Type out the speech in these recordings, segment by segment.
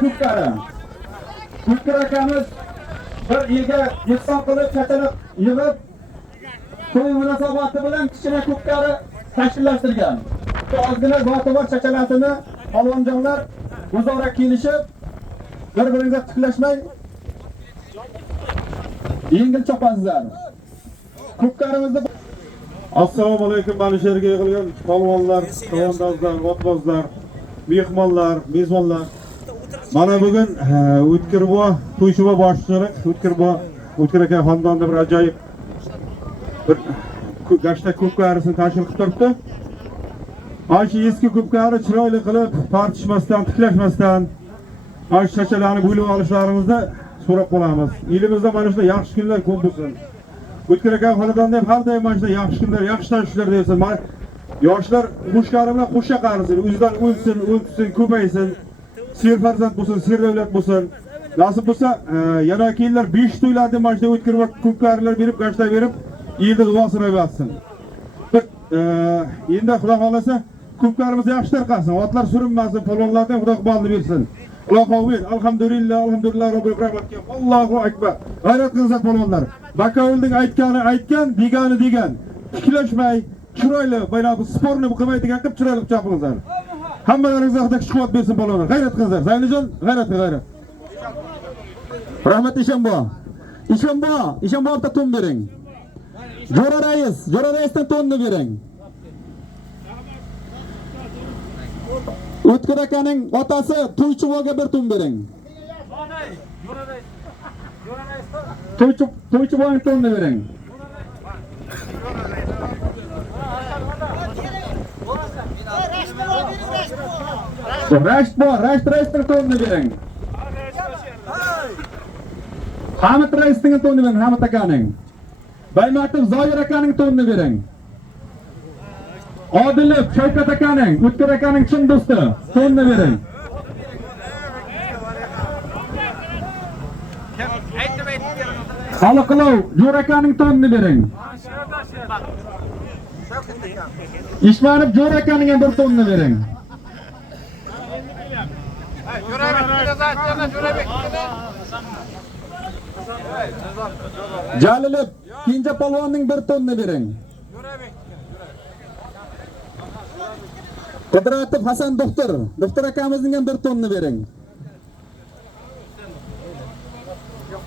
Ko'pkari. Ko'pkari akamiz bir yilga yig'son qilib, chachalab yig'ib, to'y munosabati bilan kichkina ko'pkari tashkillashtirgan. Ozgina zoti bor chachalasini polvonjonlar o'zaro kelishib, bir-biringizga tiklashmay yengil chopasizlar. Ko'pkarimizni Assalomu alaykum, mana shu yerga yig'ilgan polvonlar, chavandozlar, otbozlar, mehmonlar, mezbonlar. Mana bugun O'tkirbo to'ychibo boshchilik, O'tkir aka xonadonida bir ajoyib bir gashta ko'pkarisini tashkil qilib turibdi. Mana shu eski ko'pkari chiroyli qilib, tortishmasdan, tiklashmasdan, mana shu chachalarni bo'lib olishlaringizni so'rab qolamiz. Elimizda mana shunday yaxshi kunlar ko'p bo'lsin. O'tkir aka xonadonida ham har doim mana shunday yaxshi kunlar, yaxshi tashvishlar deysiz. Yoshlar qo'shqari bilan qo'shqa qarisin, o'zidan o'lsin, ko'paysin. Ser farzand bo'lsin, ser davlat bo'lsin. Nasib bo'lsa, yana keyinlar 5 to'ylarda mana shunday o'tkir va ko'pkarilar berib, gashta berib, yilda duosini aytsin. Endi Xudo xolasa ko'pkarimiz yaxshi tarqasin, otlar surinmasin, polvonlardan Xudo iqbolini bersin. Allohu akbar, alhamdulillah, robbil rahmatga. Allohu akbar. G'ayrat qilinglar polvonlar. Bakovulning aytgan, degan. Tiklashmay, chiroyli, bayna bu sporni qilmaydigan qilib chiroyli qilib chaqinglar. Hammalaringizga Xudo kuch-quvvat bersin polvonlar. G'ayrat qilinglar. Zaylijon, g'ayrat. Rahmat Ishonbo orta to'n bering. Jo'ra raisdan to'nni bering. O'tkir akaning otasi To'ychiboga bir to'n bering. To'ychiboning to'nni bering. Rashtdan to'nni bering. Hamid raisning to'nni bering, Hamid akaning. Baymatov Zoir akaning to'nni bering. Odilov Shavkat akaning, O'tkir akaning chin do'sti, to'nni bering. Xoliqlov Jo'r akaning to'nni bering. Ishmanov Jo'r akaning ham bir to'nni bering. Jalilov Kenja polvonning bir to'nni bering. Qudratov Hasan doktor akamizning ham bir to'nni bering.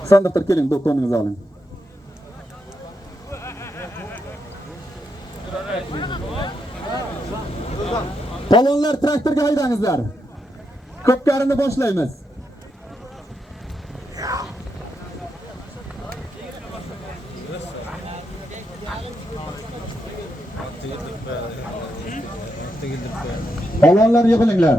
Hasan doktor keling, bu to'ningizni oling. Polvonlar traktorga haydangizlar. Ko'pkarini boshlaymiz. Polvonlar yig'ilinglar.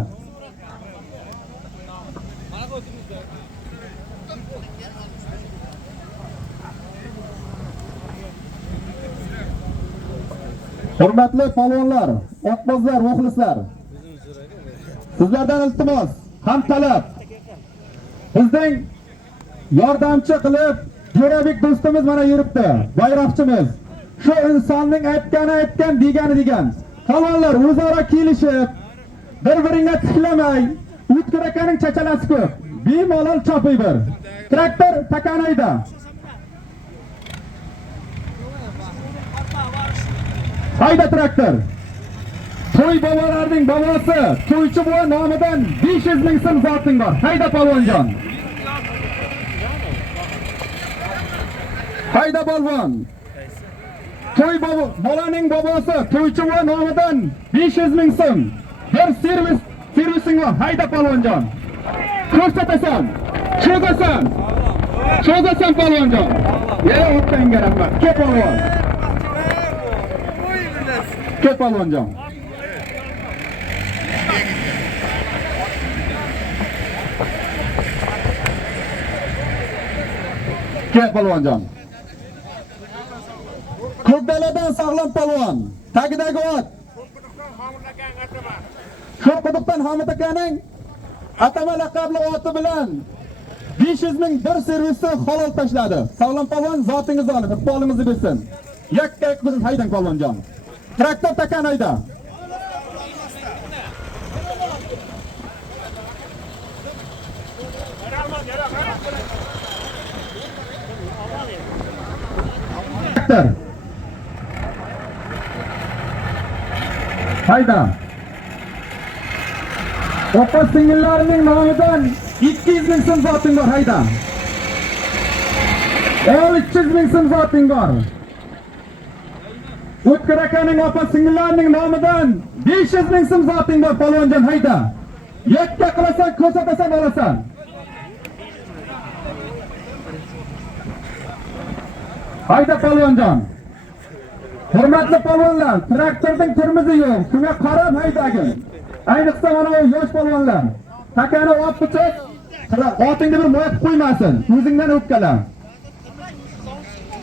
Hurmatli polvonlar, otbozlar, muxlislar. Sizlardan iltimos, ham talab. Bizning yordamchi qilib Jo'rabek do'stimiz mana yuribdi, bayroqchimiz. Shu insonning aytgan, degan. Polvonlar o'zaro kelishib, bir-biringga tiklamay, O'tkir akaning chachalasi ko'p. Bemalol choping bir. Traktor takanayda. Hayda traktor. To'y bobolarning bobosi, to'ychi bobo nomidan 500 ming so'm zoting bor. Hayda polvonjon. Hayda polvon. To'y bolaning bobosi, to'ychi bobo nomidan 500 ming so'm. Bir servising bor. Hayda polvonjon. Ko'rsatasan. Cho'zasan polvonjon. O'tanga rahmat. Ke polvonjon. Ke polvonjon. Ko'kdaladan sog'lom polvon. Tagidagi ot. Sho'rquduqdan Hamid akaning atama laqabli oti bilan 500 ming bir servisni halol tashladi. Sog'lom polvon zotingizni olib, iqbolingizni bersin. Yakka qilib haydang polvonjon. Traktor takanayda. Hayda. Opa singillarining nomidan 200 ming so'm zoting bor, hayda. 300 ming so'm zoting bor. O'tkir akaning opa singillarining nomidan 500 ming so'm zoting bor, polvonjon, hayda. Yakka qilasan, ko'rsatasan, olasan. Hayda polvonjon. Hurmatli polvonlar, traktorning turmuzi yo'q. Shunga qarab haydagin. Ayniqsa mana bu yosh polvonlar. Takani olib chiq, otingni bir moyab qo'ymasin. O'zingdan o'pkalar.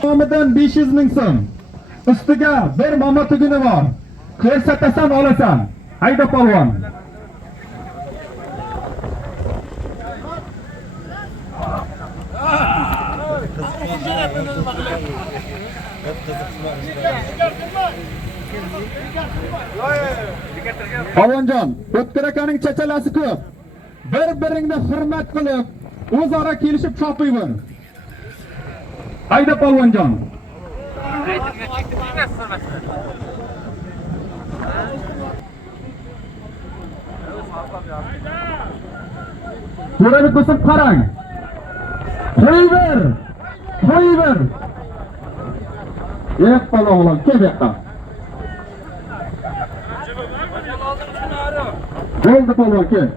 Nomidan 500 ming so'm. Ustiga bir mama tuguni bor. Ko'rsatasan, olasan. Hayda polvon. Polvonjon, O'tkir akaning chachalasi ko'p. Bir-biringni hurmat qilib, o'zaro kelishib chopiyver. Hayda polvonjon. Ko'rib ko'sib qarang. Qo'yver. Qo'yver. Polvon, kel bu yoqqa. Bo'ldi polvon, kel.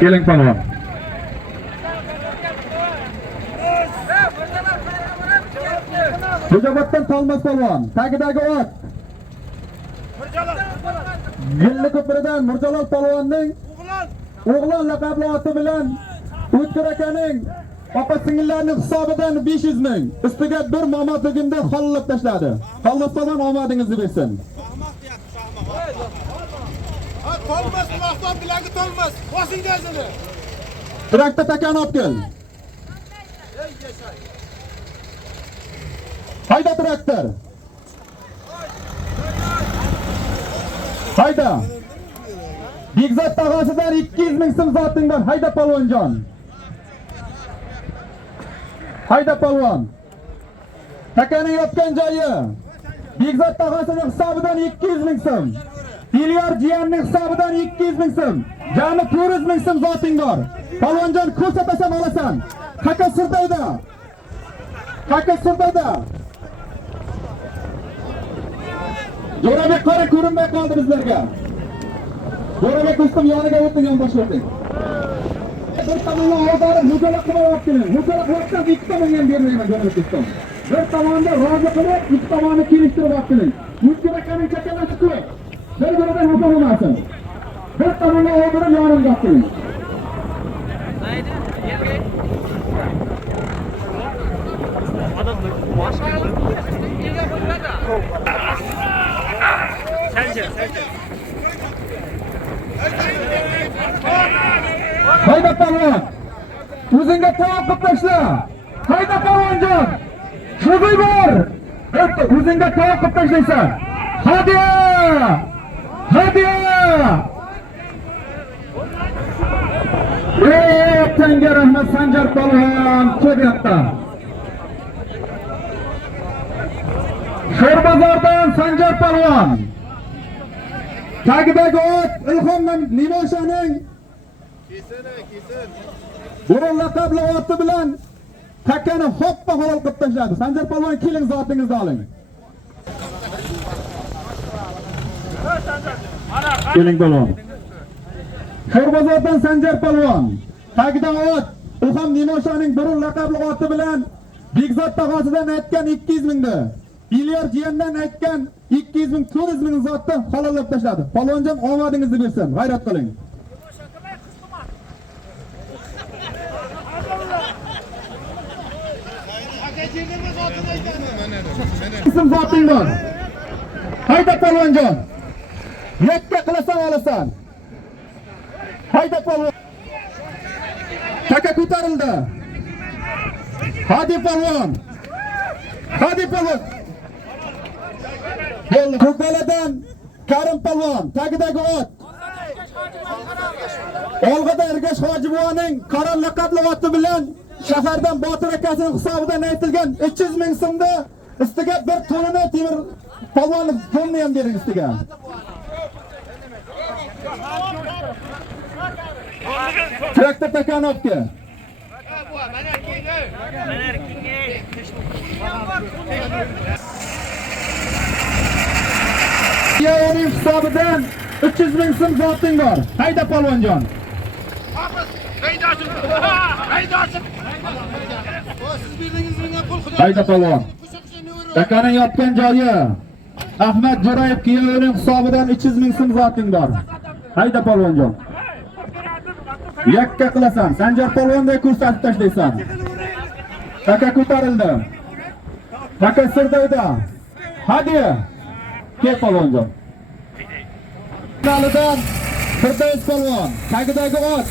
Keling polvon. Xo'jaoboddan Tolmas polvon, tagidagi ot. Gilli ko'piridan Mirjalol polvonning o'g'lon laqabli oti bilan O'tkir akaning opa singillarining hisobidan 500 ming. Ustiga bir momo tugunda xollab tashladi. Tolmas polvon omadingizni bersin. Tolmas quloqdan bilagi tolmas. Bosingda o'zini. Traktor takani olib kel. Hayda traktor. Hayda. Begzod tog'asidan 200 ming so'm zoting bor. Hayda polvonjon. Hayda polvon. Takani yotgan joyi. Begzod tog'asining hisobidan 200 ming so'm. Ilyar jiyanning hisobidan 200 ming so'm. Jami 400 ming so'm zoting bor. Polvonjon, ko'rsatasan, olasan. Kaka surdayda. Kaka surdayda. Jo'rabek qora ko'rinmay qoldi bizlarga. Jo'rabek do'stim yoniga o'tib yonboshladik. Bir tomondan o'zaro mujalla qilib olib keling. Mujalla qilib ikki tomonga ham bermayman Jo'rabek do'stim. Bir tomonda rozi qilib, ikki tomonni kelishtirib olib keling. O'tkir akaning chaqalasi ko'p. Bir-biridan xafa bo'lmasin. Bir tomondan o'zaro yonimga olib keling. Hayda polvon. O'zingga tavoqib tashla. Hayda polvonjon. Shu'bi bor. O'zingga tavoqib tashlaysan. Hadiya! Hadiya! Senga rahmat Sanjar polvon, ko'ryapti. Sho'rbozordan Sanjar polvon. Tagidagi ot Ilhom Nimoshaning kesin. Burun laqabli oti bilan takani hoppa halol qilib tashladi. Sanjar polvon, keling zotingizni oling. Keling polvon. Sho'rbozordan Sanjar polvon. Tagida ot Ilhom Nimoshaning burun laqabli oti bilan Begzod tog'asidan aytgan 200 mingni. Ilyar jiyandan aytgan 200 ming, 400 ming zotni halollab tashladi. Polvonjon, omadingizni bersin, g'ayrat qiling. Isim zoting bor. Hayda polvonjon. Yakka qilasan, olasan. Hayda polvon. Taka ko'tarildi. Hadi polvon. Hadi polvon. Ko'kdaladan Karim polvon, tagidagi ot. Olg'ada Ergash Hojiboning Qaron laqabli oti bilan shahardan Botir akasining hisobidan aytilgan 300 ming so'mda ustiga bir tonini temir polvonni pulni ham bering ustiga. Traktor Takanovga. Uning hisobidan 300 ming so'm zoting bor. Hayda polvonjon. Hayda polvon. Takaning yotgan joyi Ahmad Jo'rayev kuyovining hisobidan 300 ming so'm zoting bor. Hayda polvonjon. Yakka qilasan, Sanjar polvonday ko'rsatib tashlaysan. Taka ko'tarildi. Taka sirdayda. Hadi. Kel polvonjon. Nalidan Firdavs polvon, tagidagi ot.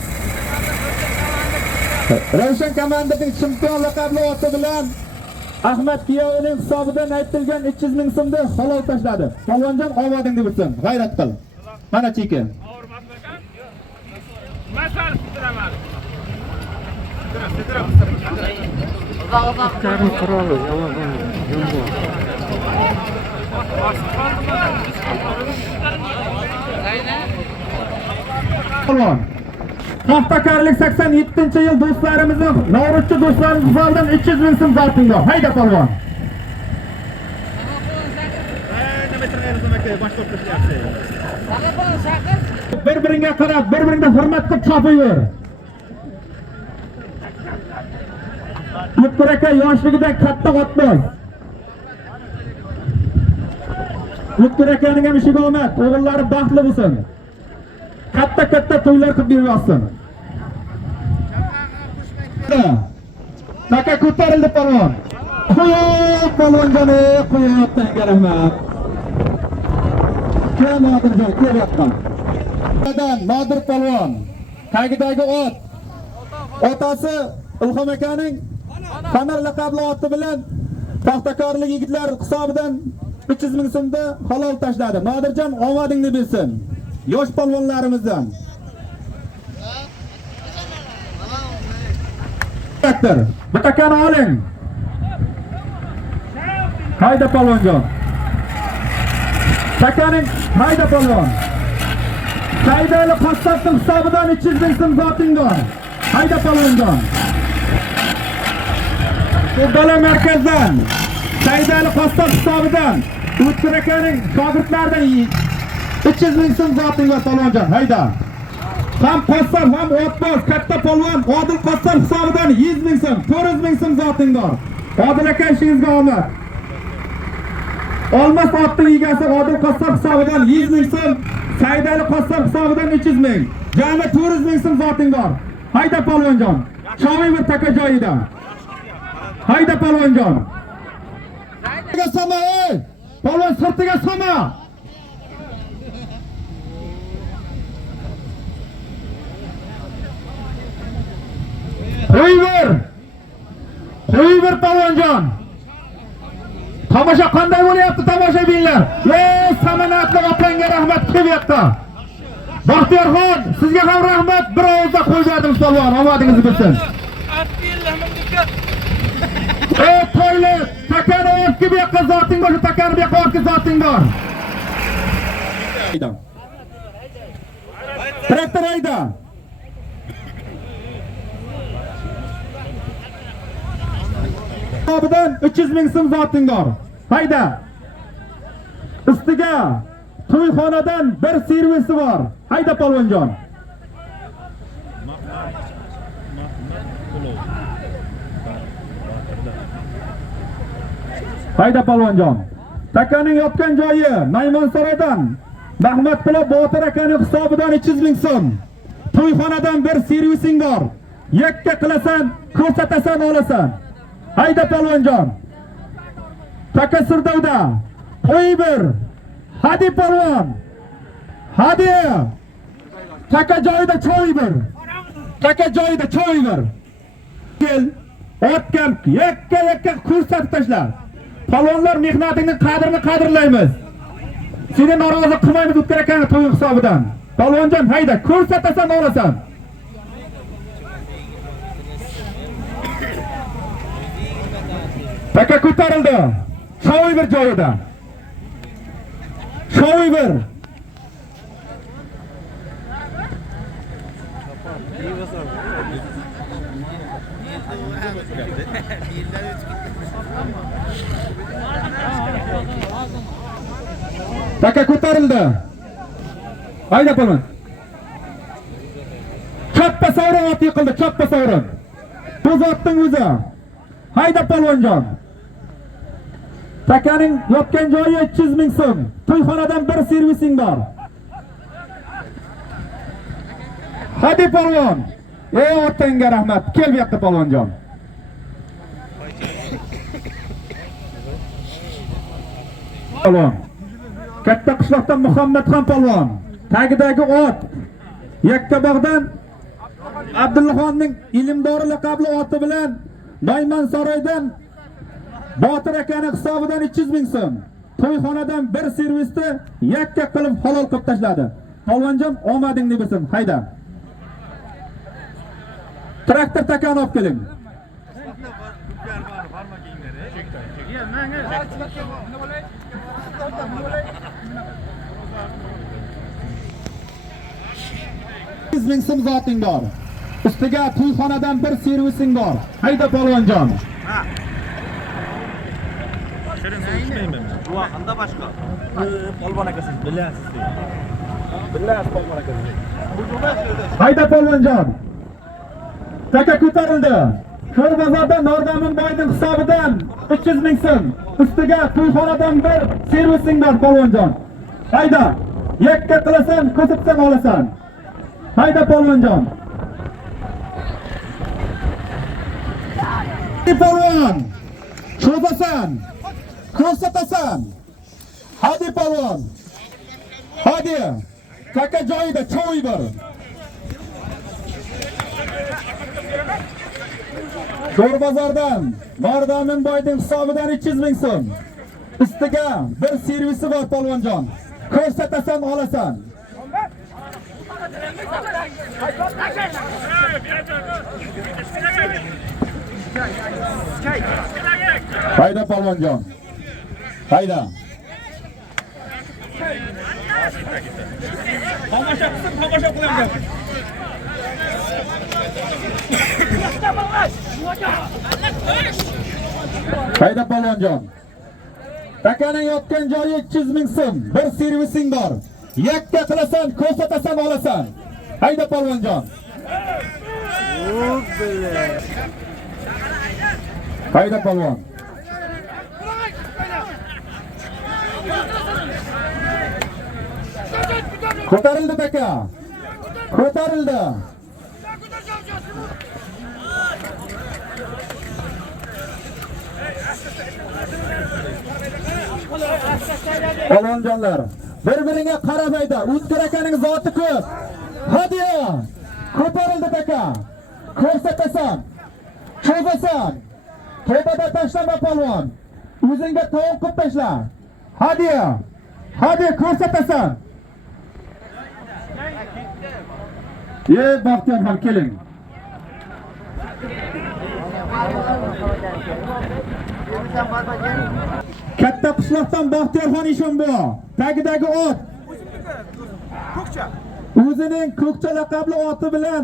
Ravshan komandaning chempion laqabli oti bilan Ahmad kuyovining hisobidan aytilgan 300 ming so'mni halol tashladi. Polvonjon omadingni bilsin, g'ayrat qil. Mana cheki. Masal sidiraman. Karim quroli yomon. Polvon. Paxtakorlik 87-yil do'stlarimizning, Novruzchi do'stlarimiz hisobidan 300 ming so'm zoting bor. Hayda polvon. Bir-biringga qarab, bir-biringga hurmat qilib chopayver. O'tkir aka yoshligidan katta otboz. O'tkir akaning ham ishiga omad, o'g'illari baxtli bo'lsin. Katta to'ylar qilib bersin. Taka ko'tarildi polvon. Qo'yib polvonjani, qo'yib tanga rahmat. Kim Nodirjon kelyapman. Nodir polvon, tagidagi ot. Otasi Ilhom akaning Qanar laqabli oti bilan paxtakorlik yigitlar hisobidan 300 ming so'mda halol tashladi. Nodirjon omadingni bilsin. Yosh polvonlarimizdan. Traktor, bitakani oling. Hayda polvonjon. Takaning hayda polvon. Saydali qassobning hisobidan 300 ming so'm zoting bor. Hayda polvonjon. Ko'kdala markazdan Saydali qassob hisobidan O'tkir akaning shogirdlaridan 300 ming so'm zoting bor polvonjon. Hayda. Ham qassob, ham otboz, katta polvon Odil qassob hisobidan 100 ming so'm, 400 ming so'm zoting bor. Odil aka ishingizga omad. Olmas otning egasi Odil qassob hisobidan 100 ming so'm, Saydali qassob hisobidan 300 ming. Jami 400 ming so'm zoting bor. Hayda polvonjon. Shomiy bir taka joyida. Hayda polvonjon. Sirtiga soma ey! Polvon sirtiga soma. Qo'yver polvonjon. Tomosha qanday bo'lyapti tomoshabinlar? Samanatli otangga rahmat kelyapti. Baxtiyorxon, sizga ham rahmat. Bir ovozda qo'ygandim polvon, omadingizni bilsin. To'ylar, takani o'tki bu yoqqa zoting bor, takani bu yoqqa o'tki zoting bor. Traktor hayda. Hisobidan 300 ming so'm zoting bor. Hayda. Ustiga to'yxonadan bir servisi bor. Hayda polvonjon. Hayda polvonjon. Takaning yotgan joyi Maymonsaroydan Mahmadqulov Botir akaning hisobidan 300 ming so'm. To'yxonadan bir servising bor. Yakka qilasan, ko'rsatasan, olasan. Hayda polvonjon. Taka sirdavda. Qo'yber. Hadi polvon. Hadi. Taka joyida cho'yber. Taka joyida cho'yber. Kel, otgan yakka ko'rsatib tashla. Palvonlar mehnatining qadrini qadrlaymiz. Seni norozi qilmaymiz o'tkir akani to'yin hisobidan. Palvonjon hayda, ko'rsatasan olasan. Taka ko'tarildi. Shovoy bir joyida. Shovoy bir. Taka ko'tarildi. Hayda palvon. Chappa savron ot yiqildi, chappa savron. Bu zotning o'zi. Hayda palvonjon. Takaning yotgan joyi 300 ming so'm. To'yxonadan bir servising bor. Hadi palvon. Ey otanga rahmat. Kel bu yoqqa palvonjon. Palvon. Katta qishloqdan Muhammadxon palvon. Tagidagi ot. Yakkabog'dan Abdullaxonning ilmdori laqabli oti bilan Nayman saroydan Botir akaning hisobidan 300 ming so'm. To'yxonadan bir servisni yakka qilib halol qilib tashladi. Palvonjon omadingni bilsin. Hayda. Traktor takani olib keling. Ming so'm zoting bor. Ustiga to'yxonadan bir servising bor. Hayda palvonjon. Shirin suv ichmayman. Bu vaqtda boshqa. Polvon akasiz bilasiz. Bilasiz polvon akasiz. Hayda palvonjon. Taka ko'tarildi. Sho'r bozorda Nordamin boyning hisobidan 300 ming so'm. Ustiga to'yxonadan bir servising bor palvonjon. Hayda. Yakka qilasan, ko'rsatsan olasan. Hayda palvonjon. Palvon. Cho'zasan. Ko'rsatasan. Hadi palvon. Hadi. Taka joyida cho'y bir. Sho'r bozordan Nordamin boyning hisobidan 300 ming so'm. Ustiga bir servisi bor palvonjon. Ko'rsatasan olasan. Hayda palvonjon. Hayda. Tomosha qilyapman. Hayda palvonjon. Takaning yotgan joyi 300 ming so'm. Bir servising bor. Yakka qilasan, ko'rsatasan olasan. Hayda palvonjon. Hayda palvon. Ko'tarildi taka. Ko'tarildi. Palvonjonlar, bir-biriga qaramaydi. O'tkir akaning zoti ko'p. Hadi. Ko'tarildi taka. Ko'rsatasan. Cho'zasan. To'bada tashlama palvon. O'zingga to'g'on qilib tashla. Hadi. Hadi ko'rsatasan. Baxtiyor ham keling. Katta qishloqdan Baxtiyorxon Ishonbo. Tagidagi ot. Ko'kcha. O'zining ko'kcha laqabli oti bilan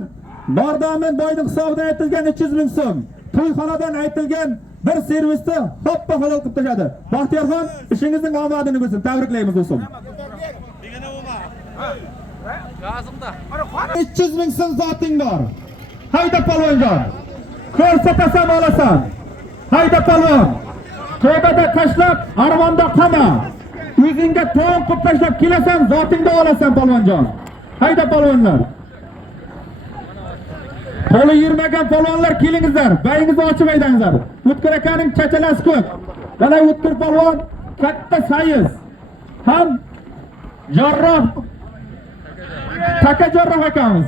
Nordamin boyning hisobidan aytilgan 300 ming so'm. To'yxonadan aytilgan bir servisni hoppa halol qilib tashladi. Baxtiyorxon, ishingizning omadini bo'lsin. Tabriklaymiz do'stim. 300 ming so'm zoting bor. Hayda palvonjon. Ko'rsatasan olasan. Hayda palvon. To'bada tashlab, armonda qolma. O'zingga to'g'on qilib tashlab kelasan, zotingda olasan palvonjon. Hayda palvonlar. Qo'li yurmagan palvonlar kelingizlar. Bayingizni ochib aydangizlar. O'tkir akaning chachalasi ko'p. Mana O'tkir palvon katta sayiz. Ham jarroh. Taka jarroh akamiz.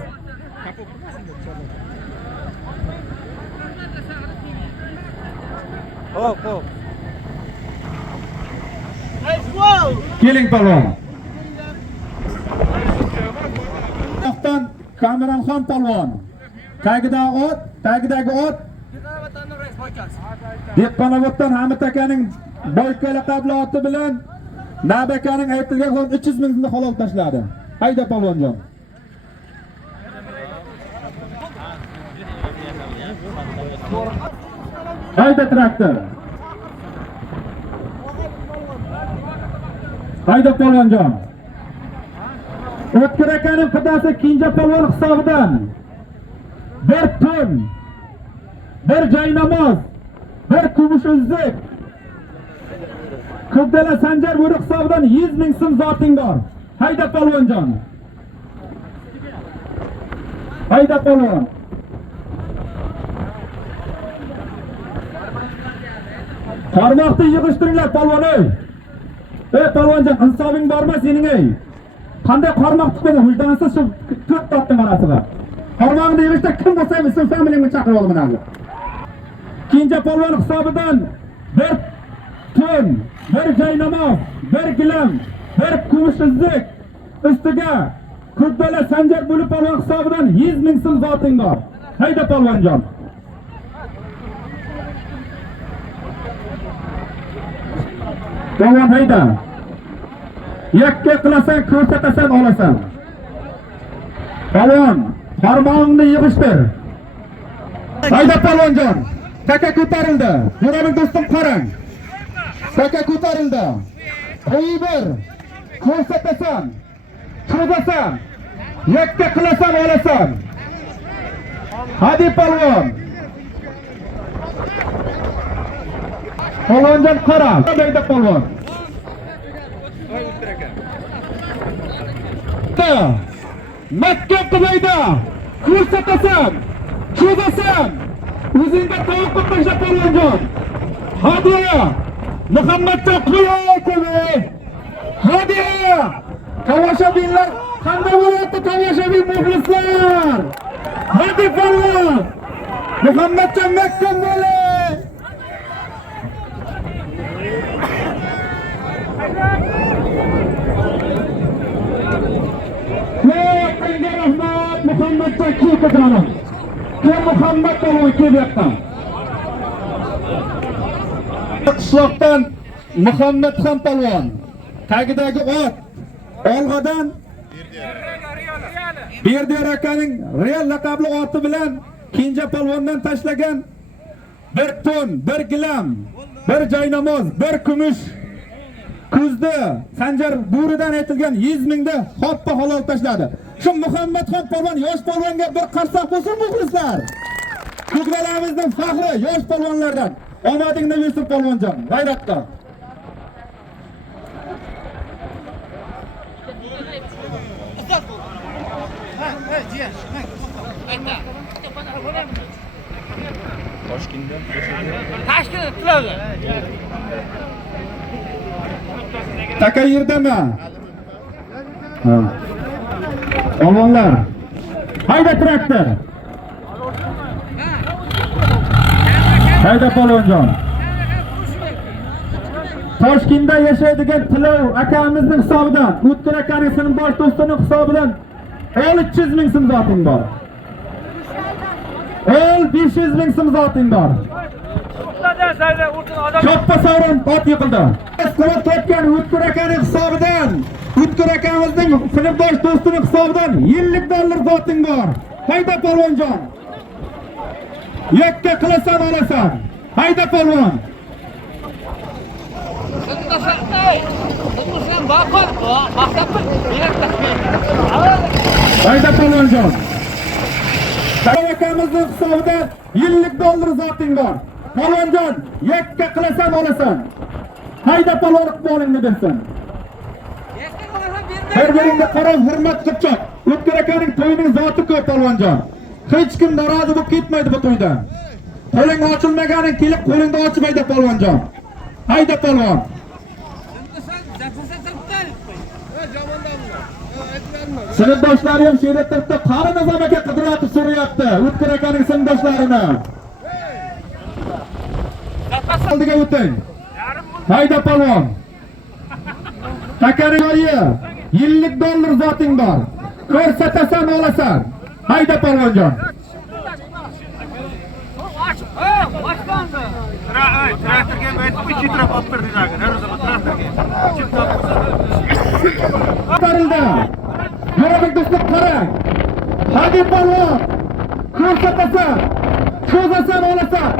Hop. Keling polvon. To'xtan Kameramxon polvon. Tagidagi ot. Dehqonoboddan Hamid akaning boyka laqabli oti bilan Nab akaning aytilgan 300 ming so'mni halol tashladi. Hayda polvonjon. Hayda traktor. Hayda polvonjon. O'tkir akaning qudasi Kenja polvon hisobidan bir tun, bir joy namoz, bir kumush uzuk, Ko'kdala Sanjar bo'ri hisobidan 100 ming so'm zoting bor. Hayda polvonjon. Hayda polvon. Qarmoqni yig'ishtiringlar polvon ey. Ey polvonjon, insofing bormi sening ey? Qanday qarmoq tutding? Vijdonsiz shu to'rt topding orasiga. Qarmoqni yig'ishda kim bo'lsa ham ism familiyamni chaqirib olaman hozir. Kenja polvon hisobidan bir tun, bir joy namoz, bir gilam, bir kumush uzuk, ustiga Ko'kdala Sanjar bo'li polvon hisobidan 100 ming so'm zoting bor. Hayda polvonjon. Polvon hayda. Yakka qilasan, ko'rsatasan, olasan. Polvon, qarmog'ingni yig'ishtir. Hayda polvonjon. Taka ko'tarildi. Jo'rabek do'stim qarang. Taka ko'tarildi. Qo'yib ko'rsatasan, cho'zasan, yakka qilasan, olasan. Hadi polvon. Polvonjon qara. Hayda polvon. Makka qilayda. Ko'rsatasan, cho'zasan. O'zingga to'g'ri tasha polvonjon. Hadi. Muhammadjon qo'yayotib. Hadi. Tomoshabinlar, qanday bo'lyapti tomoshabin muxlislar? Hadi polvon. Muhammadjon Makka bo'li. Muhammadjon ketaman. Kim Muhammad polvon kelyapti? Qishloqdan Muhammad ham polvon. Tagidagi ot olg'adan Berdiyor akaning real laqabli oti bilan Kenja polvondan tashlagan bir ton, bir gilam, bir joy namoz, bir kumush kuzda Sanjar bo'ridan aytilgan 100 mingda hoppa halol tashladi. Shu Muhammadxon polvon yosh polvonga bir qarsoq bo'lsin muxlislar. Ko'kdalamizning faxri yosh polvonlardan. Omadingni bersin polvonjon. G'ayratda. Toshkentda turadi. Taka yerdami? Ha. Polvonlar. Hayda traktor. Hayda polvonjon. Toshkentda yashaydigan Tilov akamizning hisobidan, O'tkir akaning sinfdosh do'stining hisobidan 300 ming so'm zoting bor. 500 ming so'm zoting bor. Choppa sovrin ot yiqildi. Quvvat topgan O'tkir akaning hisobidan, O'tkir akamizning sinfdosh do'stining hisobidan $50 zoting bor. Hayda polvonjon. Yakka qilasan, olasan. Hayda polvon. Hayda polvonjon. Akamizning hisobidan $50 zoting bor. Polvonjon, yakka qilasan, olasan. Hayda polvon iqbolingni bersin. Bir-biringga qarab hurmat qilib, O'tkir akaning to'yining zoti ko'p polvonjon. Hech kim norozi bo'lib ketmaydi bu to'ydan. Qo'ling ochilmaganing kelib qo'lingni ochmaydi polvonjon. Hayda polvon. Sinfdoshlari ham shu yerda turibdi. Qari Nizom aka qidiryapti, so'rayapti. O'tkir akaning sinfdoshlarini. Oldiga o'ting. Hayda polvon. Takaning joyi yillik dollar zoting bor. Ko'rsatasan olasan. Hayda polvonjon. Traktorga aytib, 2 taraf olib berdinglar. Har zaman traktorga. Ko'tarildi. Yuradik do'stlar qarang. Hadi polvon. Ko'rsatasan. Cho'zasan olasan.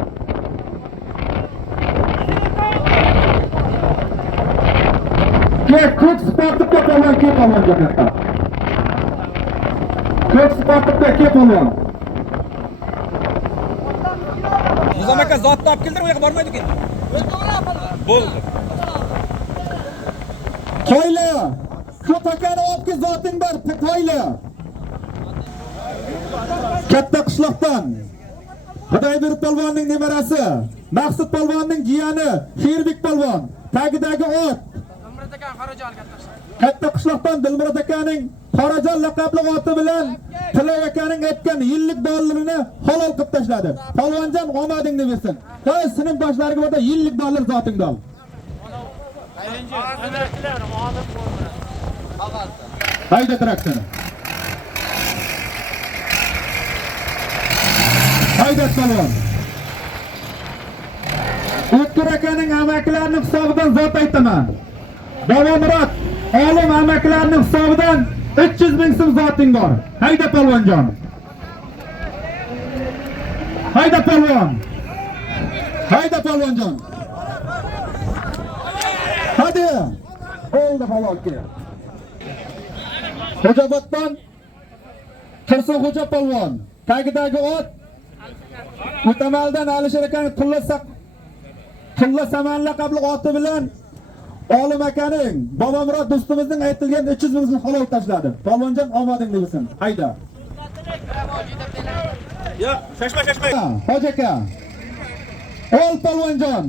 Ko'k sportga polvon ke polvonjon. Ko'k sportga ke polvon. Nizam aka zotni olib keldir, u yoqqa bormaydi ekan. Bo'ldi. Toyla. Shu takani olib zoting bor, toyla. Katta qishloqdan Xudoybek polvonning nevarasi, Maqsud polvonning jiyani Sherbek polvon, tagidagi ot. Dilmurod aka Qorajon katta. Katta qishloqdan Dilmurod akaning Qorajon laqabli oti bilan Tilay akaning aytgan yillik dollarini halol qilib tashladi. Polvonjon omadingni bersin. To'y sinfdoshlariga bo'lsa yillik dollar zotingni ol. Hayda traktorni. Hayda polvon. O'tkir akaning amaklarining hisobidan zot aytaman. Davomrod olim amaklarining hisobidan 300 ming so'm zoting bor. Hayda polvonjon. Hayda polvon. Hayda polvonjon. Hadi. Oldu halolki. Xo'joboddan Tursun xo'ja polvon, tagidagi ot O'tamaldan Alisher akaning Tulla Saman laqabli oti bilan Olim akaning Bobomurod do'stimizning aytilgan 300 ming so'm halol tashladi. Polvonjon omadingni bersin. Hayda. Yo'q, shashma. Hoji aka. Ol polvonjon.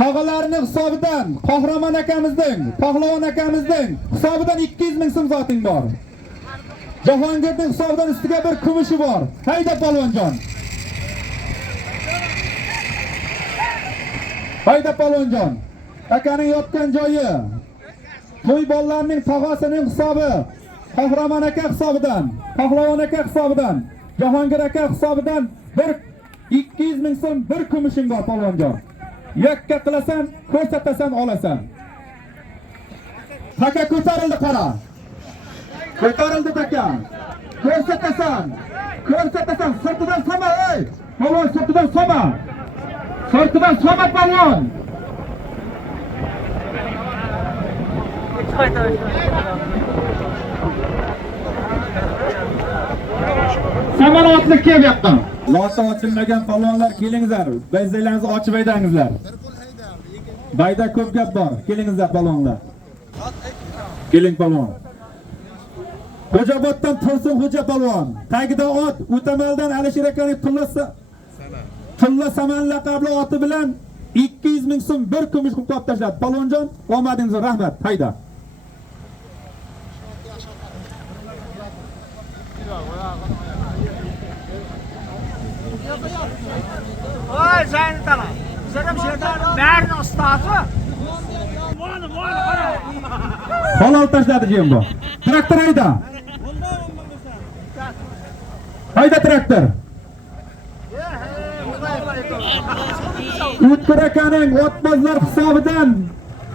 Tog'alarning hisobidan Qahramon akamizning, Pahlavon akamizning hisobidan 200 ming so'm zoting bor. Jahongirning hisobidan ustiga bir kumushi bor. Hayda polvonjon. Hayda polvonjon. Akaning yotgan joyi. To'y bolalarning tog'asining hisobi. Qahramon aka hisobidan, Pahlavon aka hisobidan, Jahongir aka hisobidan bir 200 ming so'm bir kumushing bor polvonjon. Yakka qilasan, ko'rsatasan, olasan. Taka ko'tarildi qara. Ko'tarildi taka. Ko'rsatasan. Sirtidan soma, ey. Polvon sirtidan soma. Sirtidan soma polvon. Samara otlik kelib yoqqan. Lota ochilmagan polvonlar kelingizlar. Bezlaylarni ochib aydangizlar. Bayda ko'p gap bor. Kelingizlar polvonlar. Keling polvon. Xo'joboddan Tursun xo'ja polvon, tagida ot, O'tamaldan Alisher akaning Tulla Saman laqabli oti bilan 200 ming so'm bir kumush qilib olib tashladi. Polvonjon, omadingizga rahmat. Hayda. Voy Zaynitala. Bizlar yerdan ba'rini ustozi. Halol tashladi jim bu. Traktor hayda. Hayda traktor. O'tkir akaning otbozlar hisobidan,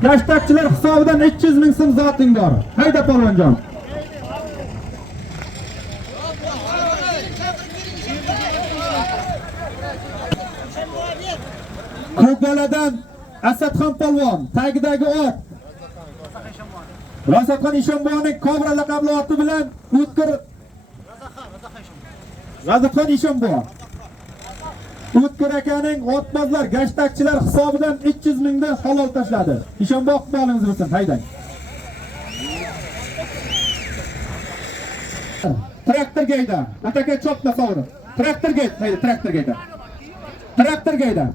gashtakchilar hisobidan 300 ming so'm zoting bor. Hayda polvonjon. Ko'kboladan Asadxon polvon, tagidagi ot. Rasadxon Ishonboyning Kobra laqabli oti bilan O'tkir Rasadxon Ishonboy. O'tkir akaning otbozlar, gashtakchilar hisobidan 300 mingdan halol tashladi. Ishonboy qutqaringiz bo'lsin, haydang. Traktorga hayda. Otaka chopma sovri. Traktorga hayda, traktorga hayda. Traktorga hayda.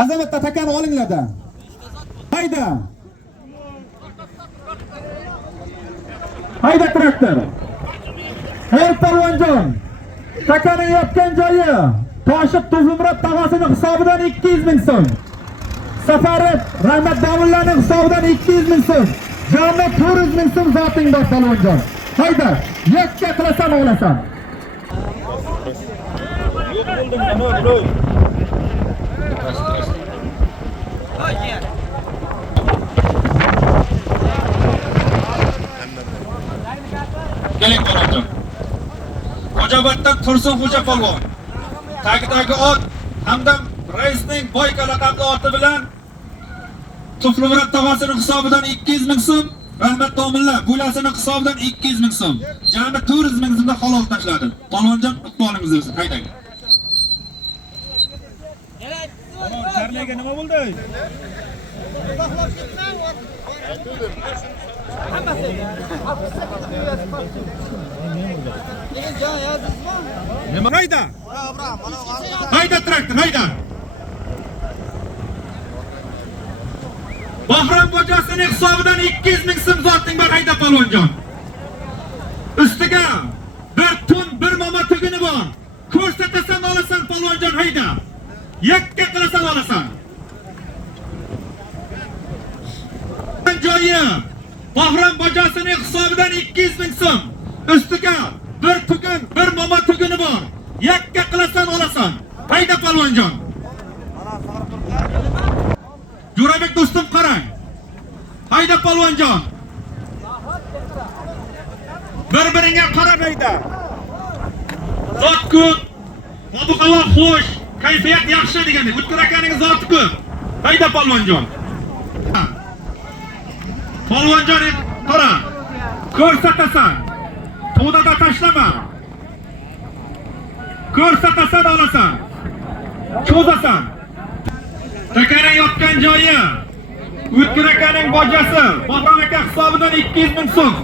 Azamat takani olinglarda. Hayda. Hayda traktor. Ey polvonjon. Takaning yotgan joyi Toshib Tuzumrod tog'asining hisobidan 200 ming so'm. Safari Rahmat Davullaning hisobidan 200 ming so'm. Jami 400 ming so'm zoting bor Polvonjon. Hayda, yakka qilasan olasan. Keling Polvonjon. Xo'jaoboddan Tursun Xo'ja polvon. Tagidagi ot hamda raisning Boyka laqabli oti bilan Tuflimurat tog'asining hisobidan 200 ming so'm, Rahmat Domilla bo'lasining hisobidan 200 ming so'm. Jami 400 ming so'mda halol tashladi. Polvonjon iqbolingizni bersin. Haydang. Karlega nima bo'ldi? Nima hayda? Hayda traktor, hayda. Bahrom bojasining hisobidan 200 ming so'm zoting bor hayda Polvonjon. Ustiga bir tun, bir moma tuguni bor. Ko'rsatasan olasan Polvonjon hayda. Yakka qilasan olasan. Joyi Bahrom bojasining hisobidan 200 ming so'm. Ustiga bir tugun, bir moma tuguni bor. Yakka qilasan olasan. Hayda Polvonjon. Jo'rabek do'stim qarang. Hayda Polvonjon. Bir-biringga qarab hayda. Zot ko'p, ob-havo xush, kayfiyat yaxshi degani. O'tkir akaning zoti ko'p. Hayda Polvonjon. Polvonjon qara. Ko'rsatasan. To'dada tashlama. Ko'rsatasan olasan. Cho'zasan. Takana yotgan joyi. O'tkir akaning bojasi. Bahrom aka hisobidan 200 ming so'm.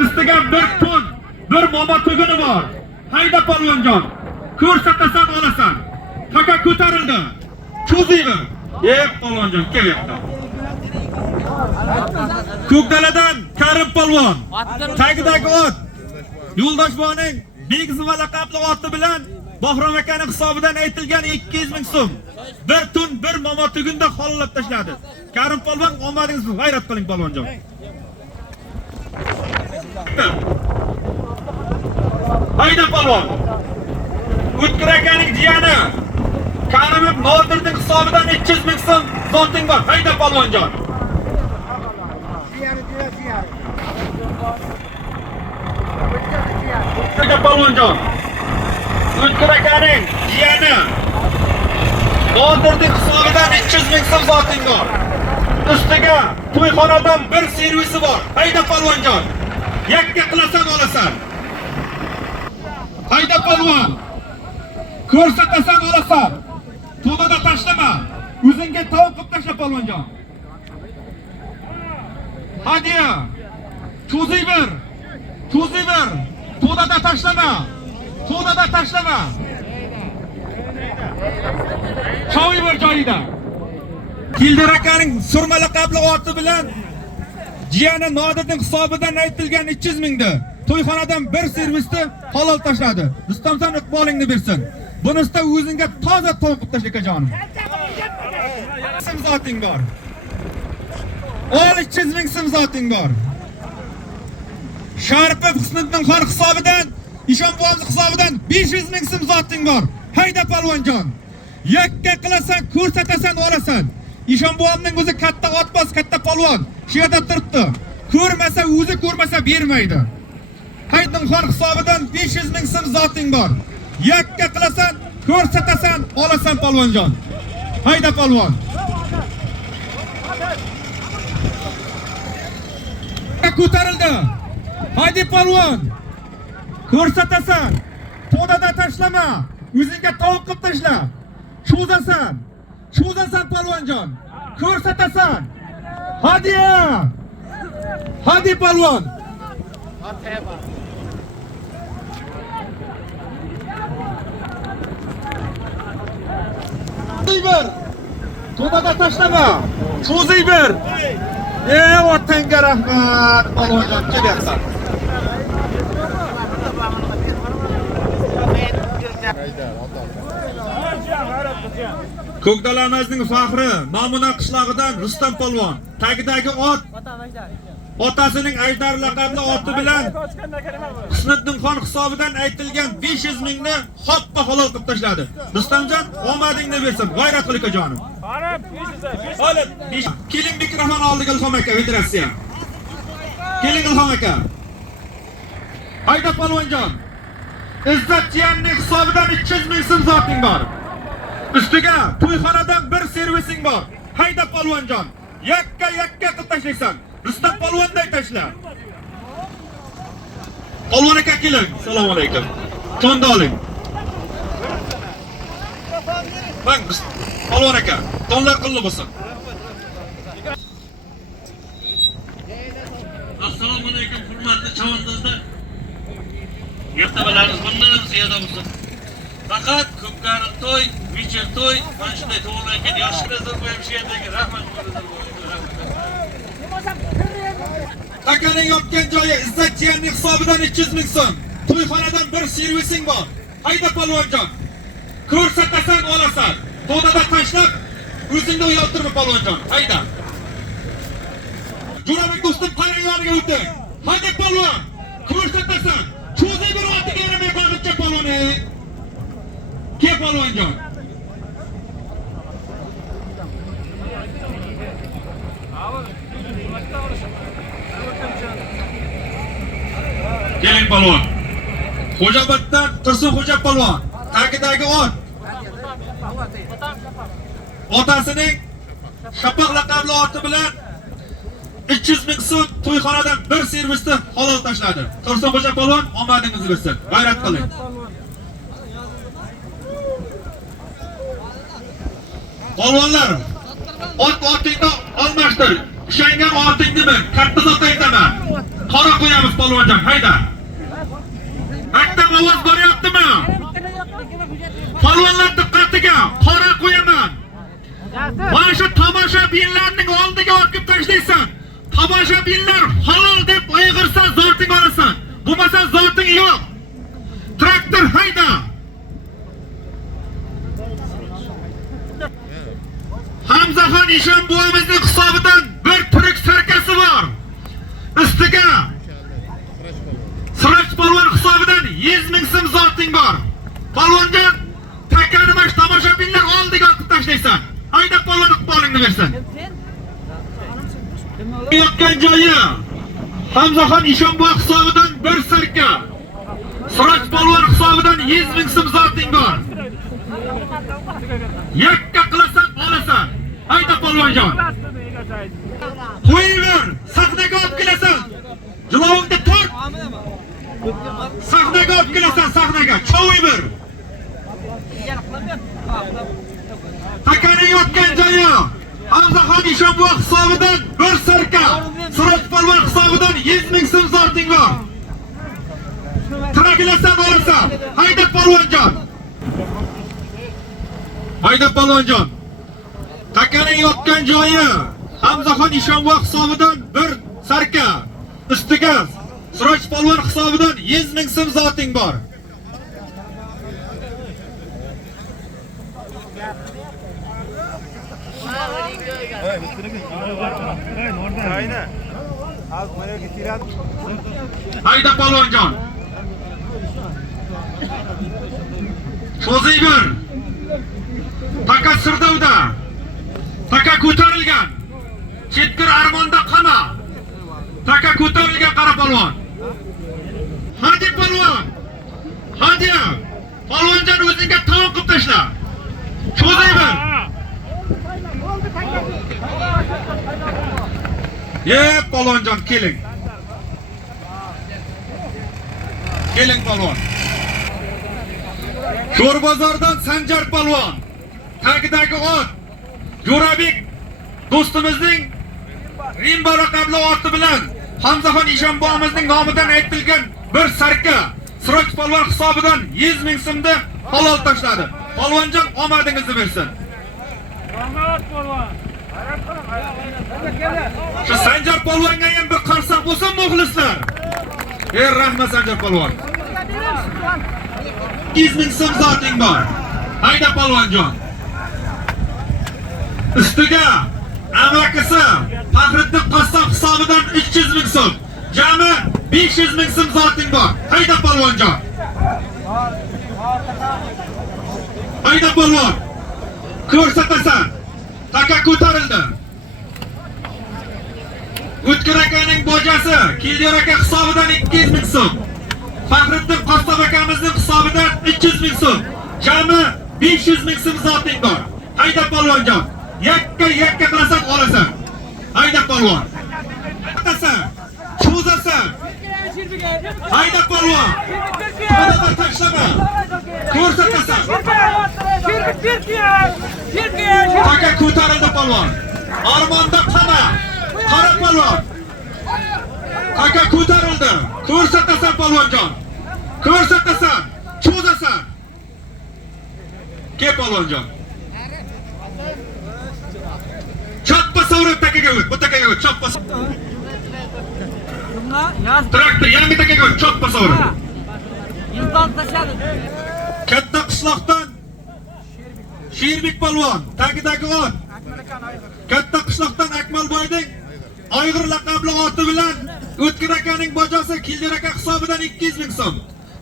Ustiga bir ton, bir moma tuguni bor. Hayda Polvonjon. Ko'rsatasan olasan. Taka ko'tarildi. Cho'ziydi. Polvonjon kelyapti. Ko'kdaladan Karim polvon. Tagidagi ot. Yo'ldosh boning Begizov laqabli oti bilan Bahrom akaning hisobidan aytilgan 200 ming so'm. Bir tun, bir moma tugunda xollab tashladi. Karim polvon omadingiz g'ayrat qiling Polvonjon. Hayda polvon. O'tkir akaning jiyani Karim Nodirning hisobidan 300 ming so'm zoting bor. Hayda Polvonjon. Hayda Polvonjon. O'tkir akaning jiyani Nodirning hisobidan 300 ming so'm zoting bor. Ustiga to'yxonadan bir servisi bor. Hayda Polvonjon. Yakka qilasan olasan. Hayda polvon. Ko'rsatasan olasan. To'dada tashlama. O'zingga tovuq qilib tashla Polvonjon. Hadiya. Cho'zib ber. Cho'zib ber. To'dada tashlama. To'dada tashlama. Cho'yib ber joyida. Kildar akaning surma laqabli oti bilan jiyani Nodirning hisobidan aytilgan 300 mingni to'yxonadan bir servisni halol tashladi. Rustamjon iqbolingni bersin. Bunisida o'zingga toza tovuq qilib tashla jonim. Sim zoting bor. 300 ming so'm zoting bor. Sharipov Husniddin xon hisobidan, Ishon buvamiz hisobidan 500 ming so'm zoting bor. Hayda Polvonjon. Yakka qilasan, ko'rsatasan olasan. Ishon buvamning o'zi katta otbos, katta polvon. Shu yerda turibdi. Ko'rmasa, o'zi ko'rmasa bermaydi. Haydin xon hisobidan 500 ming so'm zoting bor. Yakka qilasan, ko'rsatasan, olasan Polvonjon. Hayda polvon. Ko'tarildi. Haydi polvon. Ko'rsatasan. To'dada tashlama. O'zingga tovuq qilib tashla. Cho'zasan. Cho'zasan Polvonjon. Ko'rsatasan. Hadiya. Hadi polvon. Cho'zib to'dada tashlama. Cho'zib ber. Vatanga rahmat. Polvonjon kelyapsan. Ko'kdalamizning faxri Nomuna qishlog'idan Rustam polvon. Tagidagi ot otasining ajdar laqabli oti bilan Husniddinxon hisobidan aytilgan 500 mingni hoppa halol qilib tashladi. Rustamjon, omadingni bersin, g'ayrat qil akajonim. Olib, keling mikrofon oldiga Ilhom aka, federatsiya. Keling Ilhom aka. Hayda polvonjon. Izzatchiyanning hisobidan 300 ming so'm zoting bor. Ustiga to'yxonadan bir servising bor. Hayda polvonjon. Yakka qilib tashlaysan. Rustam polvonday tashla. Polvon aka keling. Assalomu alaykum. To'nda oling. Bang, polvon aka, to'nlar qilli bo'lsin. Assalomu alaykum hurmatli chavandozlar. Ertabalarimiz bundan ziyoda bo'lsin. Faqat ko'pkari to'y, vichir to'y, mana shunday to'g'rilangan yoshlarga qo'yib shu yerdagi rahmat. Takaning yotgan joyi Izzatchiyanning hisobidan 300 ming so'm. To'yxonadan bir servising bor. Hayda polvonjon. Ko'rsatasan, olasan. To'dada tashlab, o'zingda uyaltirma polvonjon. Hayda. Jo'rabek do'stim qarang yoniga o'ting. Hayda polvon. Ko'rsatasan. Cho'zib bir otiga yaramay qolibcha polvon. Ke polvonjon. Keling polvon. Xo'jaoboddan Tursun Xo'ja polvon. Tagidagi ot. Otasining Shapaq laqabli oti bilan 300 ming so'm to'yxonadan bir servisni halol tashladi. Tursun Xo'ja polvon, omadingizni bersin. G'ayrat qiling. Polvonlar, otingni almashtir. Ishongan otingni katta zot aytaman. Qora qo'yamiz polvonjon, hayda. Maktab ovoz boryaptimi? Polvonlar diqqatiga, qora qo'yaman. Mana shu tomoshabinlarning oldiga olib tashlaysan. Tomoshabinlar halol deb o'yg'irsan, zoting olasan. Bo'lmasa zoting yo'q. Traktor hayda. Hamzaxon Ishon buvamizning hisobidan bir tirik sarkasi bor. Ustiga Siroj polvon hisobidan 100 ming so'm zoting bor. Polvonjon, takani mash tomoshabinlar oldiga olib tashlaysan. Hayda polvon iqbolingni bersin. Yotgan joyi Hamzaxon Ishon buva hisobidan bir sarka. Siroj polvon hisobidan 100 ming so'm zoting bor. Yakka qilasan, olasan. Hayda polvonjon. Qo'yver, sahnaga olib kelasan. Jilovingda tur. Sahnaga olib kelasan, sahnaga. Cho'yver. Takaning yotgan joyi Hamzaxon Ishon buva hisobidan bir sarka. Siroj polvon hisobidan 100 ming so'm zoting bor. Tiraklasan, olasan. Hayda polvonjon. Hayda polvonjon. Takaning yotgan joyi Hamzaxon Ishon buva hisobidan bir sarka. Ustiga Siroj polvon hisobidan 100 ming so'm zoting bor. Hayda polvonjon. Cho'ziyver. Taka Sirdovda. Taka ko'tarilgan. Chetkir Armonda qama. Taka ko'tarilgan qara polvon. Hadi polvon. Hadi. Polvonjon o'zingga tamom qilib tashla. Cho'ziyver. Polvonjon keling. Keling polvon. Sho'rbozordan Sanjar polvon. Tagidagi ot. Jo'rabek do'stimizning Rimba laqabli oti bilan Hamzaxon Ishon buvamizning nomidan aytilgan bir sarka. Siroj polvon hisobidan 100 ming so'mni halol tashladi. Polvonjon, omadingizni bersin. Rahmat polvon. Shu Sanjar polvonga ham bir qarsak bo'lsin muxlislar. Rahmat Sanjar polvon. 100 ming so'm zoting bor. Hayda polvonjon. Ustiga amakisi Faxriddin Qassob hisobidan 300 ming so'm. Jami 500 ming so'm zoting bor. Hayda polvonjon. Hayda polvon. Ko'rsatasan. Taka ko'tarildi. O'tkir akaning bojasi Kildiyor aka hisobidan 200 ming so'm. Faxriddin Qassob akamizning hisobidan 300 ming so'm. Jami 500 ming so'm zoting bor. Hayda polvonjon. Yakka qilasan olasan. Hayda polvon. Atasan. Cho'zasan. Hayda polvon. Qo'ldan tashlama. Ko'rsatasan. Taka ko'tarildi polvon. Armonda qana. Qara polvon. Taka ko'tarildi. Ko'rsatasan polvonjon. Ko'rsatasan. Cho'zasan. Ke polvonjon. Choppa savrab takaga o't. Bu takaga o't. Choppa. Traktor yangi takaga o't. Choppa savrab. Yildan tashladim. Katta qishloqdan Sherbek polvon tagidagi ot. Katta qishloqdan Akmalboyning Ayg'ir laqabli oti bilan O'tkir akaning bojasi Kildiyor aka hisobidan 200 ming so'm.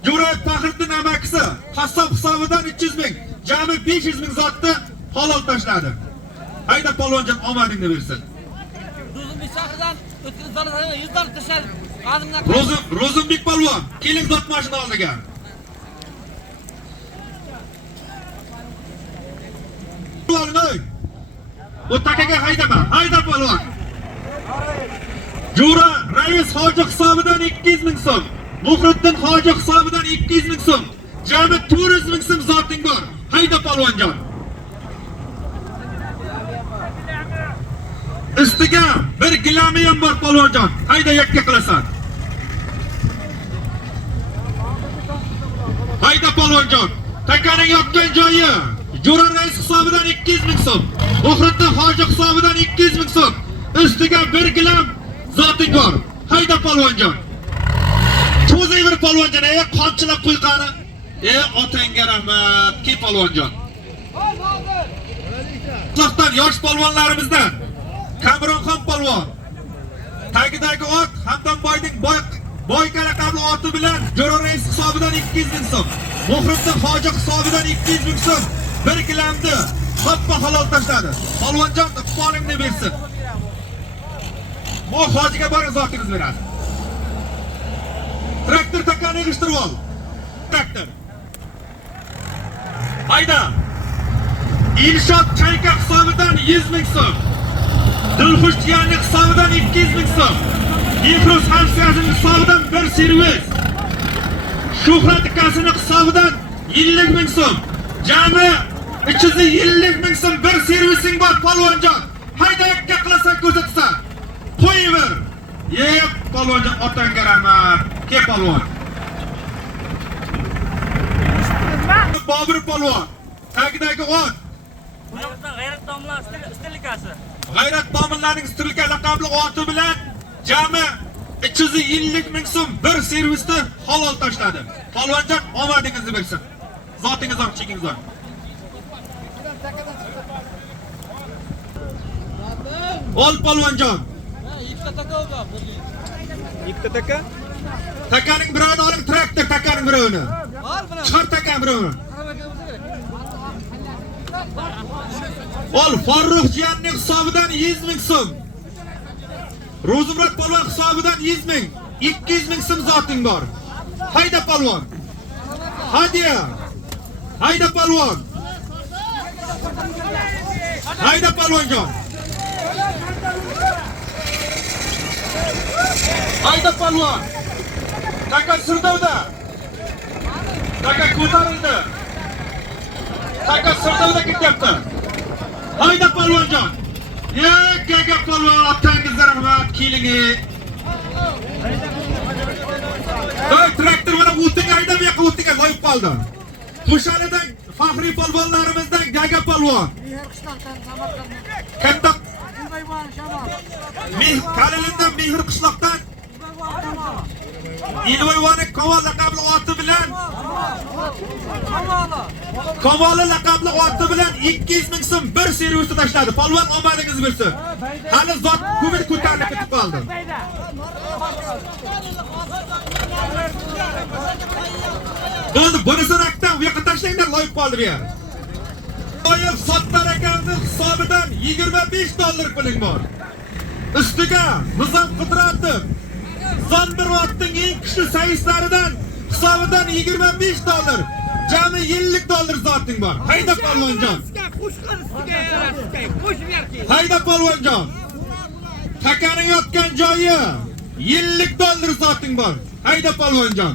Jo'rayevich Faxriddin amakisi Qassob hisobidan 300 ming. Jami 500 ming zotni halol tashladi. Hayda polvonjon omadingni bersin. Ro'zimbek shahridan O'tkir zalidan 100 dan tashladim. Qadimdan Ro'zimbek polvon keling zot mashina oldiga. Bu takaga haydama. Hayda polvon. Jo'ra rais hoji hisobidan 200 ming so'm. Muhriddin hoji hisobidan 200 ming so'm. Jami 400 ming so'm zoting bor. Hayda polvonjon. Ustiga bir gilami ham bor polvonjon. Hayda yakka qilasan. Hayda polvonjon. Takaning yotgan joyi Jo'ra rais hisobidan 200 ming so'm. Muhriddin hoji hisobidan 200 ming so'm. Ustiga bir gilam zoting bor. Hayda polvonjon. Cho'zayver polvonjon, qonchilab qo'y qani. Otangga rahmat, ke polvonjon. Qishloqdan yosh polvonlarimizdan Kamronxon polvon tagidagi ot Hamdonboyning Boyka laqabli oti bilan Jo'ra rais hisobidan 200 ming so'm. Muhriddin hoji hisobidan 200 ming so'm. Bir gilamni hatto halol tashladi. Polvonjon iqbolingni bersin. Bu hojiga boring zotingiz beradi. Traktor takani yig'ishtirib ol. Traktor. Hayda. Inshot Chayka hisobidan 100 ming so'm. Dilxush jiyanning hisobidan 200 ming so'm. Ifros hamsiyasining hisobidan bir servis. Shuhrat akasining hisobidan 50 ming so'm. Jami 350 ming so'm bir servising bor polvonjon. Hayda yakka qilasan ko'rsatsan. Qo'yaver. Polvonjon otangga rahmat. Ke polvon. Bobur polvon tagidagi ot. G'ayrat domlar stilikasi. G'ayrat domlarning stilka laqabli oti bilan jami 350 ming so'm bir servisni halol tashladi. Polvonjon omadingizni bersin. Zotingiz ham chekingiz ham. Ol polvonjon. Ikkita taka? Takaning birovini oling, traktor takaning birovini. Chiqar takan birovini. Ol Farruh jiyanning hisobidan 100 ming so'm. Ro'zimrat polvon hisobidan 100 ming. 200 ming so'm zoting bor. Hayda polvon. Hadiya. Hayda polvon. Hayda polvonjon. Hayda polvon. Taka sirdovda. Taka ko'tarildi. Taka sirdovda ketyapti. Hayda polvonjon. Gaga polvon otangizga rahmat, kelingi. Voy traktor bilan o'tinga haydab yoqqa o'tinga qo'yib qoldi. Qo'shanidan faxriy polvonlarimizdan Gaga polvon. Katta Kalilindan Mehr qishloqdan Ilvoyvoni Koval laqabli oti bilan Kamoli laqabli oti bilan 200 ming so'm bir servisda tashladi. Polvon omadingiz bo'lsin. Hali zot ko'mir ko'tarilib ketib qoldi. Bo'ldi, bunisini aktam bu yoqqa tashlanglar, loyib qoldi bu yer. Oyib Sattar akamning hisobidan 25 dollar puling bor. Ustiga Nizom Qudratov Zanbirotning eng kuchli sayyislaridan hisobidan 25 dollar, jami 50 dollar zoting bor. Hayda Polvonjon. Hayda Polvonjon. Takaning yotgan joyi 50 dollar zoting bor. Hayda Polvonjon.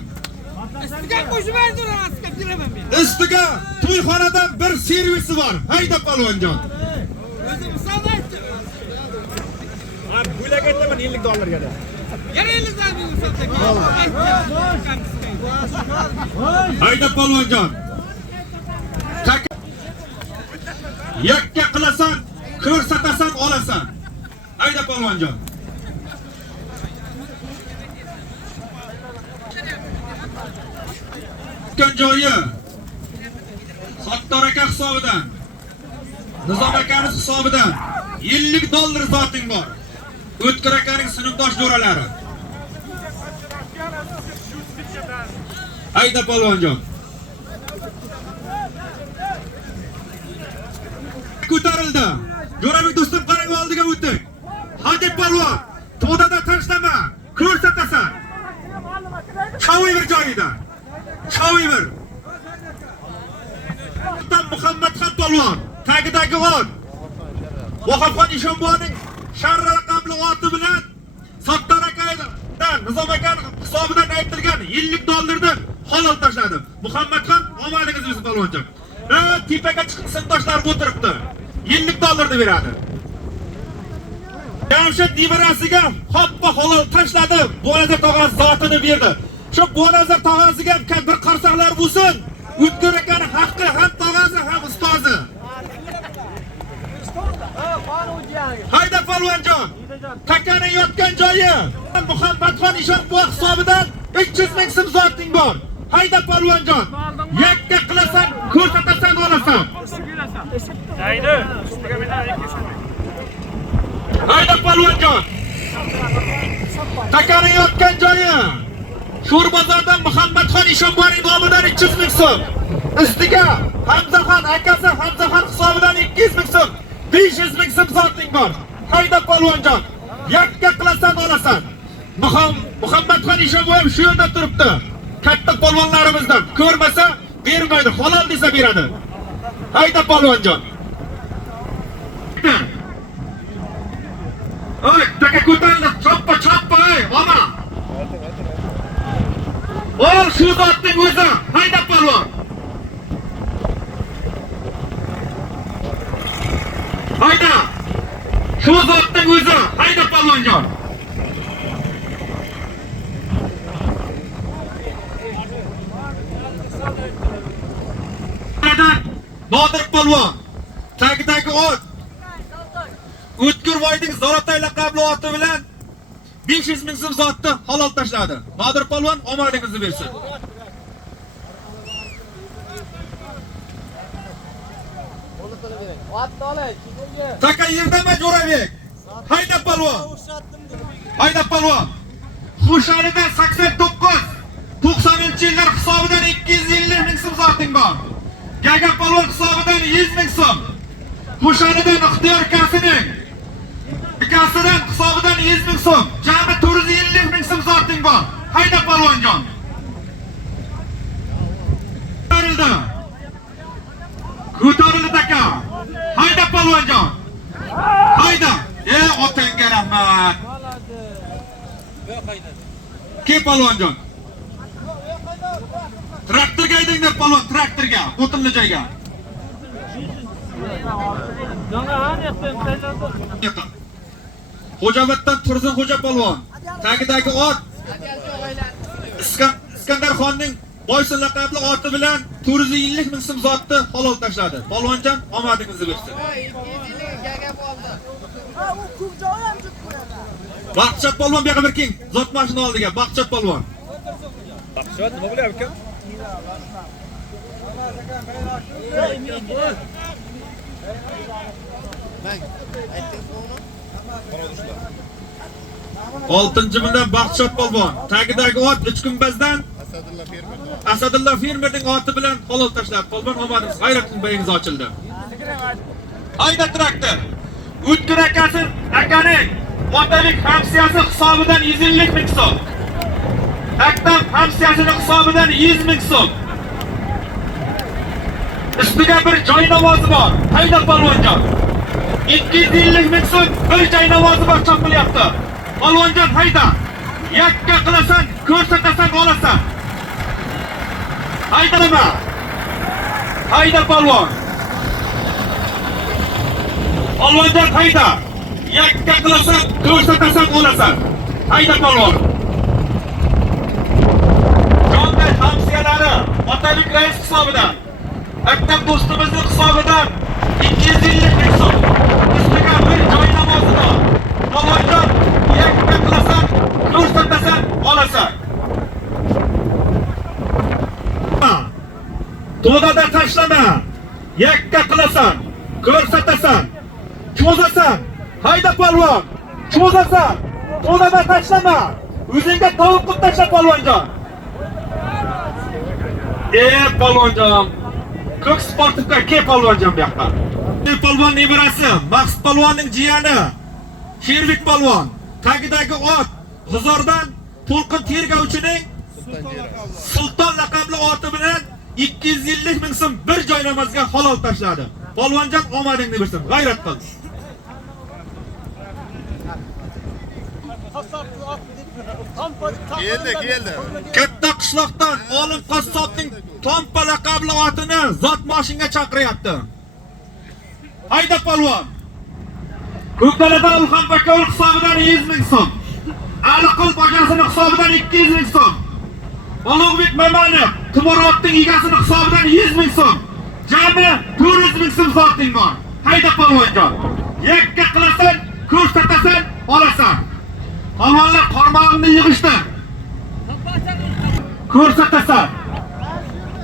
Ustiga to'yxonadan bir servisi bor. Hayda Polvonjon. Bo'ylab aytaman 50 dollarga da. Hayda Polvonjon. Yakka qilasan, ko'rsatasan, olasan. Hayda Polvonjon. O'tgan joyi Sattor aka hisobidan, Nizom akaning hisobidan 50 dollar zoting bor. O'tkir akaning sinfdosh jo'ralari. Hayda Polvonjon. Ko'tarildi. Jo'rabek do'stim, qarang oldiga o'tdik. Hadi Polvon, to'dada tashlama, ko'rsatasan. Choviver joyida. Choviver. Muhammadxon Polvon, tagidagi ot. Vahobxon Ishonboyning sharra raqamli oti bilan Sattor akadan Nizom akaning hisobidan aytilgan 50 dollarni halol tashladi. Muhammadxon, omadingiz bo'lsin Polvonjon. Tepaga chiqib sinfdoshlar o'tiribdi. 50 dollarni beradi. Jamshid nevarasiga hoppa halol tashladi. Bo'nazar tog'asi zotini berdi. Shu Bo'nazar tog'asiga bir qarsaqlar bo'lsin. O'tkir akaning haqqi ham tog'asi ham ustozi. Hayda Polvonjon. Takaning yotgan joyi Muhammadxon Ishonboy hisobidan 300 ming so'm zoting bor. Hayda Polvonjon. Yakka qilasan, ko'rsatasan, olasan. Haydi, ustiga bilan Hayda Polvonjon. Takaning yotgan joyi Sho'rbozordan Muhammadxon Ishonboyning nomidan 300 ming so'm. Ustiga Hamzaxon akasi Hamzaxon hisobidan 200 ming so'm. 500 ming so'm zoting bor. Hayda Polvonjon. Yakka qilasan, olasan. Muhammadxon Ishonboy ham shu yerda turibdi. Katta polvonlarimizdan ko'rmasa bermaydi, halol desa beradi. Hayda Polvonjon. Oy, taka ko'tarildi, choppa, ey, ona. Ol shu zotning o'zi. Hayda Polvon. Hayda. Shu zotning o'zi. Hayda Polvonjon. Nodir Polvon. Tagidagi ot. O'tkir Voyning Zoratay laqabli oti bilan 500 ming so'm zotni halol tashladi. Nodir Polvon, omadingizni bersin. Taka yerdami Jo'rabek? Hayda Polvon. Hayda Polvon. Xusharidan 89-90-yillar hisobidan 250 ming so'm zoting bor. Gaga Polvon hisobidan 100 ming so'm. Xusharidan Ixtiyor akasining hisobidan 100 ming so'm. Jami 450 ming so'm zoting bor. Hayda Polvonjon. Ko'tarildi taka. Hayda Polvonjon. Hayda. Otangga rahmat. Ke Polvonjon. Traktorga haydanglar Polvon, traktorga, o'tinli joyga. Xo'javatdan Tursun Xo'ja Polvon. Tagidagi ot Iskandarxonning Boysun laqabli oti bilan 450 ming so'm zotni halol tashladi. Polvonjon, omadingizni bersin. Baxtshat Polvon bu yoqqa bir keng zot mashina oldiga. Baxtshat Polvon. Baxtshat nima bo'lyapti? Oltinchi bilan Baxtshod polvon. Tagidagi ot 3 gumbazdan Asadulla fermerning oti bilan halol tashladi. Polvon omadingiz, g'ayratingiz bayingiz ochildi. Hayda traktor. O'tkir akasi akaning otalik hamsiyasi hisobidan 150 ming so'm. Aktam hamsiyasining hisobidan 100 ming so'm. Ustiga bir joy namozi bor. Hayda polvonjon. 250 ming so'm bir joy namozi bor chopilyapti. Polvonjon hayda. Yakka qilasan, ko'rsatasan, olasan. Hayda nima? Hayda polvon. Polvonjon hayda. Yakka qilasan, ko'rsatasan, olasan. Hayda polvon. Jonday hamsiyalari otalik rais hisobidan, aktam do'stimizning hisobidan 250 ming so'm. Ustiga bir joy namozi bor. Polvonjon yakka qilasan, ko'rsatasan, olasan. To'dada tashlama. Yakka qilasan, ko'rsatasan, cho'zasan. Hayda polvon, cho'zasan. To'dada tashlama. O'zingga tovuq qilib tashla polvonjon. Polvonjon. Ko'k sportivga kel polvonjon bu yoqqa. Polvon nevarasi, Maqsud polvonning jiyani. Shervik polvon. Tagidagi ot G'uzordan To'lqin tergovchining Sulton laqabli oti bilan 250 ming so'm bir joy namozga halol tashladi. Polvonjon omadingni bersin, g'ayrat qil. Keldi. Katta qishloqdan Olim qassobning Tompa laqabli otini zot moshinga chaqiryapti. Hayda polvon. Ko'kdaladan Ulxon Bakovul hisobidan 100 ming so'm. Aliqul bojasining hisobidan 200 ming so'm. Ulug'bek Mamanov Timurotning egasining hisobidan 100 ming so'm. Jami 400 ming so'm zoting bor. Hayda polvonjon. Yakka qilasan, ko'rsatasan, olasan. Polvonlar qarmog'ingni yig'ishtir. Ko'rsatasan.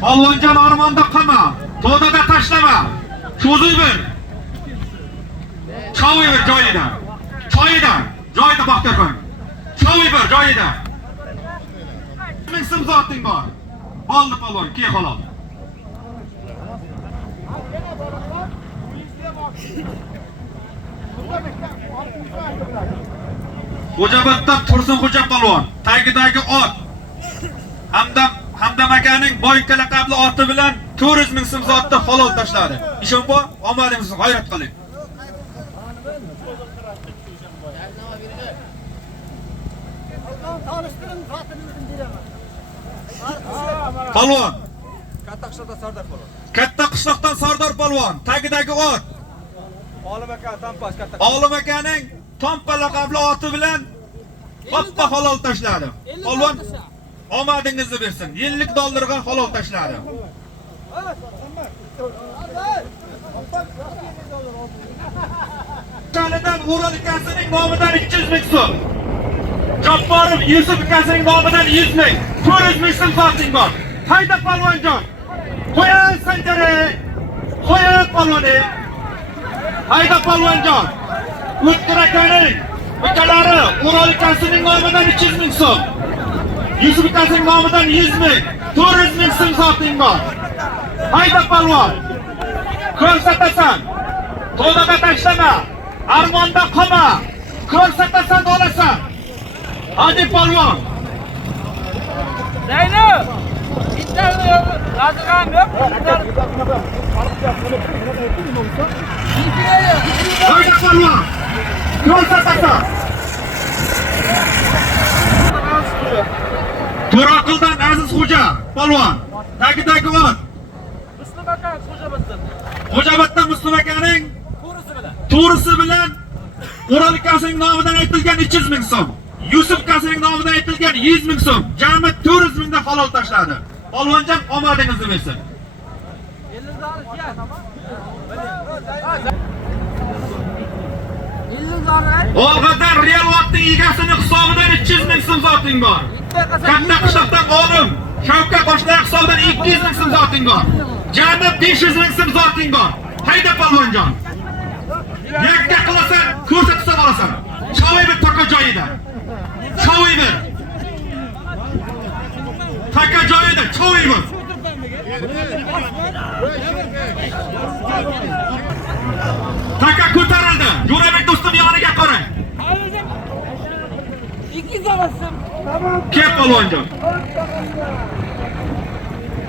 Polvonjon armonda qolma. To'dada tashlama. Cho'zib ber. Cho'y ber joyida. Joyida Baxtiyor. Cho'y ber joyida. Ming so'm zoting bor. Bo'ldi polvon, kel halol. Xo'jabatdan Tursunxo'ja polvon, tagidagi ot Hamdam akaning Boyka laqabli oti bilan 400 ming so'm zotni halol tashladi. Ishonbo, omadingizni g'ayrat qiling. Polvon. Katta qishloqdan Sardor polvon, tagidagi ot Olim akaning Tompa laqabli oti bilan qoppa halol tashladi. Polvon omadingizni bersin. 50 dollarga halol tashladi. Chalidan Ural akasining nomidan 200 ming so'm. Jabborov Yusuf akasining nomidan 100 ming. 400 ming so'm zoting bor. Hayda polvonjon. Qo'ya sanjare. Qo'ya polvoni. Hayda polvonjon. O'tkir akaning ukalari Ural akasining nomidan 200 ming so'm. Yusuf akasining nomidan 100 ming. 400 ming so'm zoting bor. Hayda polvon. Ko'rsatasan. To'dada tashlama. Armonda qolma. Ko'rsatasan, olasan. Hadi polvon. Zayno. Bittani lazım yok. Hayda polvon. Ko'rsatasan. To'raqildan Aziz Xo'ja polvon. Tagidagi ot Muslim aka Xo'jabatdan. Xo'jabatdan Muslim akaning to'risi bilan Ural akasining nomidan aytilgan 200 ming so'm. Yusuf akasining nomidan aytilgan 100 ming so'm. Jami 400 mingdan halol tashladi. Polvonjon omadingizni bersin. Olg'adan Real Vatning egasining hisobidan 200 ming so'm zoting bor. Katta qishloqdan Olim Shavkat boshliq hisobidan 200 ming so'm zoting bor. Jami 500 ming so'm zoting bor. Hayda polvonjon. Yakka qilasan, ko'rsatsa olasan. Choy bir taka joyida. Choy bir. Taka joyida choy bir. Taka ko'tarildi. Jo'rabek do'stim yoniga qarang. 200 alasın. Kel polvonjon.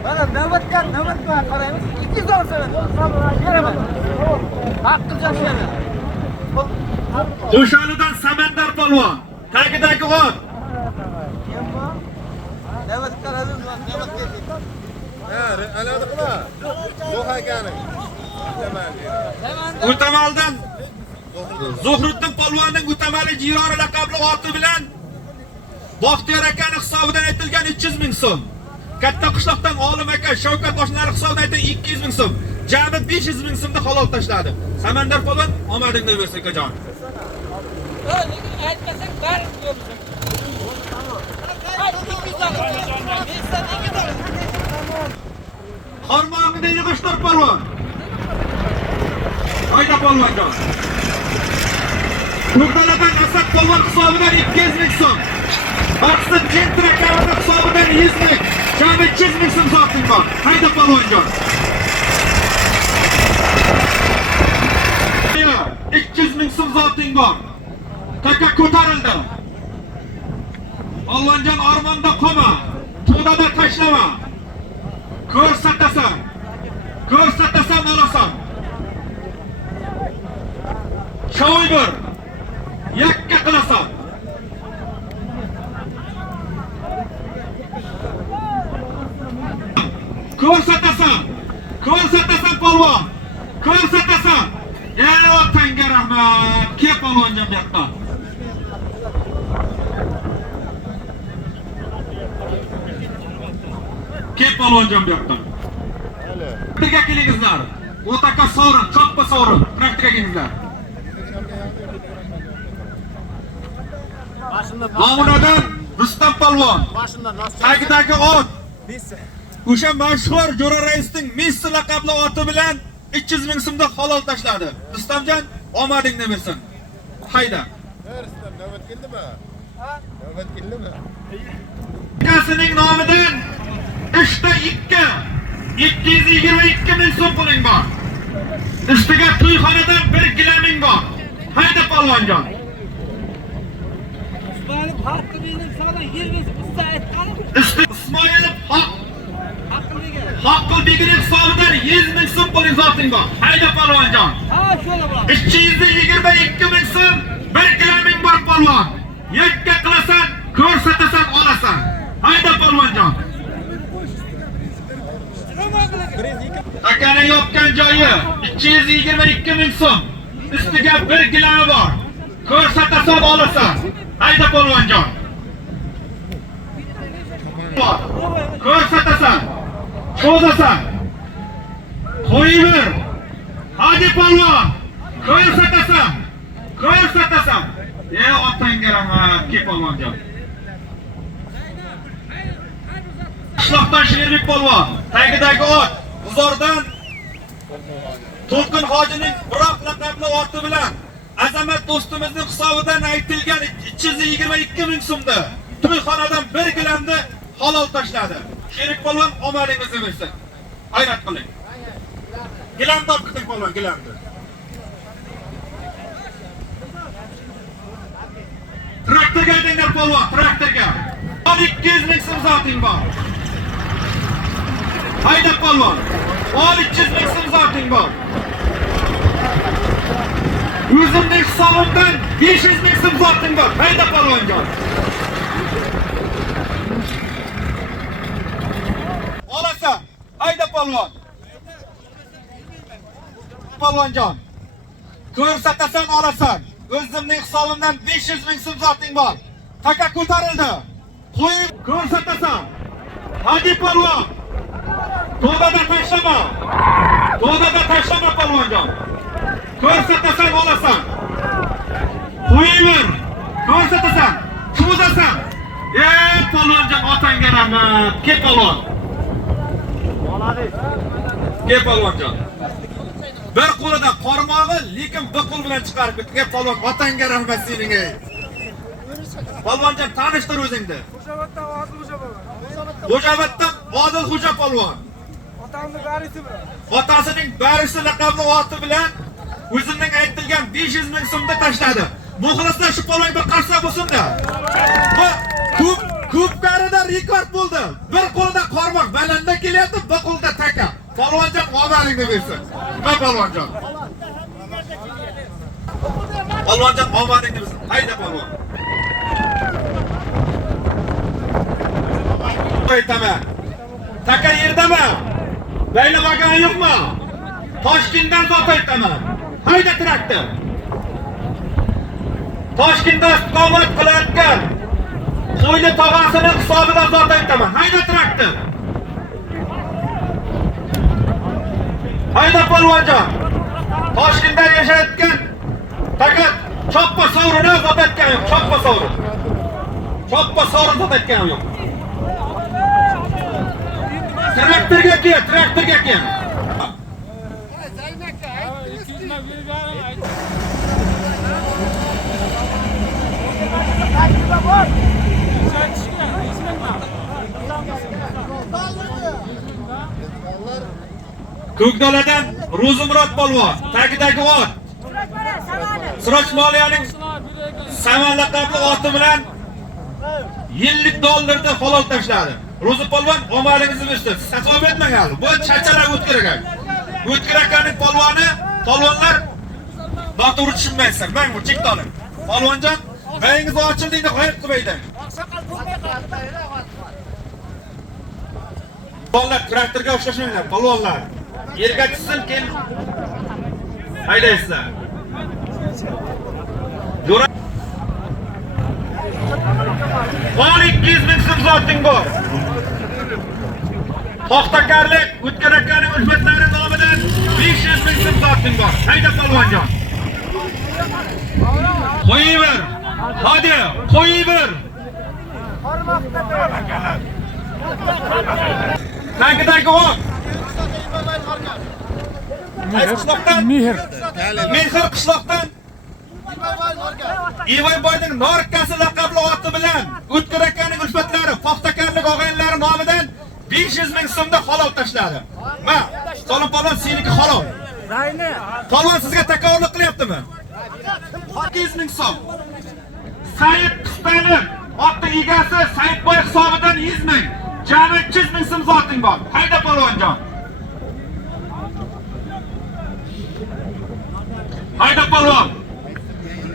Bana navbatga qaraymiz. 200 alasın. Beraman. Haqqingiz yana. Qo'shanidan Samandar polvon. Tagidagi ot. Navbatga qaraymiz. Navbatga. O'tamaldan Zuhriddin polvonning O'tamali Jironi laqabli oti bilan Baxtiyor akaning hisobidan aytilgan 300 ming so'm. Katta qishloqdan Olim aka Shavkat Boshlar hisobidan aytilgan 200 ming so'm. Jami 500 ming so'mda halol tashladi. Samandar polvon omadingni bersin akajon. Aytmasak bari yo'qsiz. Ay 200 alasın. Men sen 200 alasın. Harmog'ini yig'ishtir polvon. Hayda polvonjon. Turkaladan Asad polvon hisobidan 200 ming so'm. Maqsad Jentra kavada hisobidan 100 ming. Jami 300 ming so'm zoting bor. Hayda polvonjon. 200 ming so'm zoting bor. Taka ko'tarildi. Polvonjon armonda qolma. To'dada tashlama. Ko'rsatasan. Ko'rsatasan olasan. Choy bir. Yakka qilasan. Ko'rsatasan. Ko'rsatasan polvon. Ko'rsatasan. Ey otanga rahmat. Kel polvonjon bu yoqqa. Kel polvonjon bu yoqqa. Birga kelingizlar. O'taka sovrin, choppa sovrin. Traktorga kelingizlar. Ma'munadan Rustam polvon. Tagidagi ot. O'sha mashhur Jo'ra raisning Messi laqabli oti bilan 300 ming so'mda halol tashladi. Rustamjon, omadingni bersin. Hayda. Navbat keldimi? Navbat keldimi? Akasining nomidan 3 ta 222 ming so'm puling bor. Ustiga to'yxonadan 1 gilaming bor. Hayda polvonjon. Benim hakkı benim sana 20 usta etkalim. Ismoilov Hakkımı Haqqil Begini hisobidan 100 ming so'm puling zoting bor. Hayda polvonjon. Ha şöyle bak. 222 ming so'm 1 gilaming bor polvon. Yakka qilasan, ko'rsatasan olasan. Hayda polvonjon. Akaning yopgan joyi 222 ming so'm. Ustiga 1 gilami bor. Ko'rsatasan olasan. Hayda polvonjon. Ko'rsatasan. Cho'zasan. Qo'yib. Hadi polvon. Ko'rsatasan. Ko'rsatasan. Ey otanga rahmat, ke polvonjon. Qishloqdan Sherbek polvon, tagidagi ot, G'uzordan To'lqin hojining Buroq laqabli oti bilan Azamat do'stimizning hisobidan aytilgan 222 ming so'mda to'yxonadan 1 gilamni halol tashladi. Sherbek polvon omadingizni bersin. Hayrat qiling. Gilam topqiting polvon, gilamni. Traktorga haydanglar polvon, traktorga. 200 ming so'm zoting bor. Hayda polvon. 300 ming so'm zoting bor. O'zimning hisobimdan 500 ming so'm zoting bor. Hayda polvonjon. Olasan. Hayda polvon. Polvonjon. Ko'rsatasan olasan. O'zimning hisobimdan 500 ming so'm zoting bor. Taka ko'tarildi. Qo'yib ko'rsatasan. Hadi polvon. To'dada tashlama. To'dada tashlama polvonjon. Ko'rsatasan olasan. Qo'yib. Ko'rsatasan. Cho'zasan. Polvonjon otanga rahmat. Kel polvon. Gel polvonjon. Bir qo'lida qarmog'i, lekin bir qo'l bilan chiqarib ketdi. Gel polvon, otangga rahmat sening ey. Polvonjon tanishtir o'zingni. Xo'javatdan Odil Xo'ja polvon. Otasining barisi laqabli oti bilan o'zining aytilgan 500 ming so'mda tashladi. Muxlislar shu polvonga bir qarsa bo'lsin-da. Bu ko'pkarida rekord bo'ldi. Bir qo'lda qarmoq balandda kelyapti, bir qo'lda taka. Polvonjon omadingni bersin. Va polvonjon. Polvonjon omadingni bersin. Hayda polvon. Aytaman. Taka yerdami? Baylagan yo'qmi? Toshkentdan zot aytaman. Hayda traktor. Toshkentda istiqomat qilayotgan Qo'yli tog'asining hisobidan zot aytaman. Hayda traktor. Hayda polvonjon. Toshkentda yashayotgan faqat choppa sovrini zot aytgan yo'q. Choppa sovrin. Choppa sovrin zot aytgan yo'q. Traktorga kel. Ko'kdaladan Ro'zimurod polvon, tagidagi ot. Siroj Moliyaning Saman laqabli oti bilan $50 halol tashladi. Ro'zi polvon omadingizni bersin. Hisob etmang hali. Bu chachalar o'tkir ekan. O'tkir akaning polvoni, polvonlar noto'g'ri tushunmaysiz. Men bu chekni oling. Polvonjon, bayingiz ochildingda g'oyib qilmaydi. Polvonlar traktorga o'xshashmanglar, polvonlar. Yerga tushsin, keyin haydaysizlar. Qo'l 200 ming so'm zoting bor. Paxtakarlik o'tkir akaning ulfatlari nomidan 500 ming so'm zoting bor. Hayda polvonjon. Qo'yib. Hadi, qo'yib. Tagidagi ot. Mehr qishloqdan Ivay boyning Norkasi laqabli oti bilan o'tkir akaning ulfatlari paxtakarlik og'aynlari nomidan 500 ming so'mda halol tashladi. Ma, Solon polvon seniki halol. Polvon sizga takovurlik qilyaptimi? 200 ming so'm. Said Qistani otning egasi Saidboy hisobidan 100 ming. Jami 300 ming so'm zoting bor. Hayda polvonjon. Hayda polvon.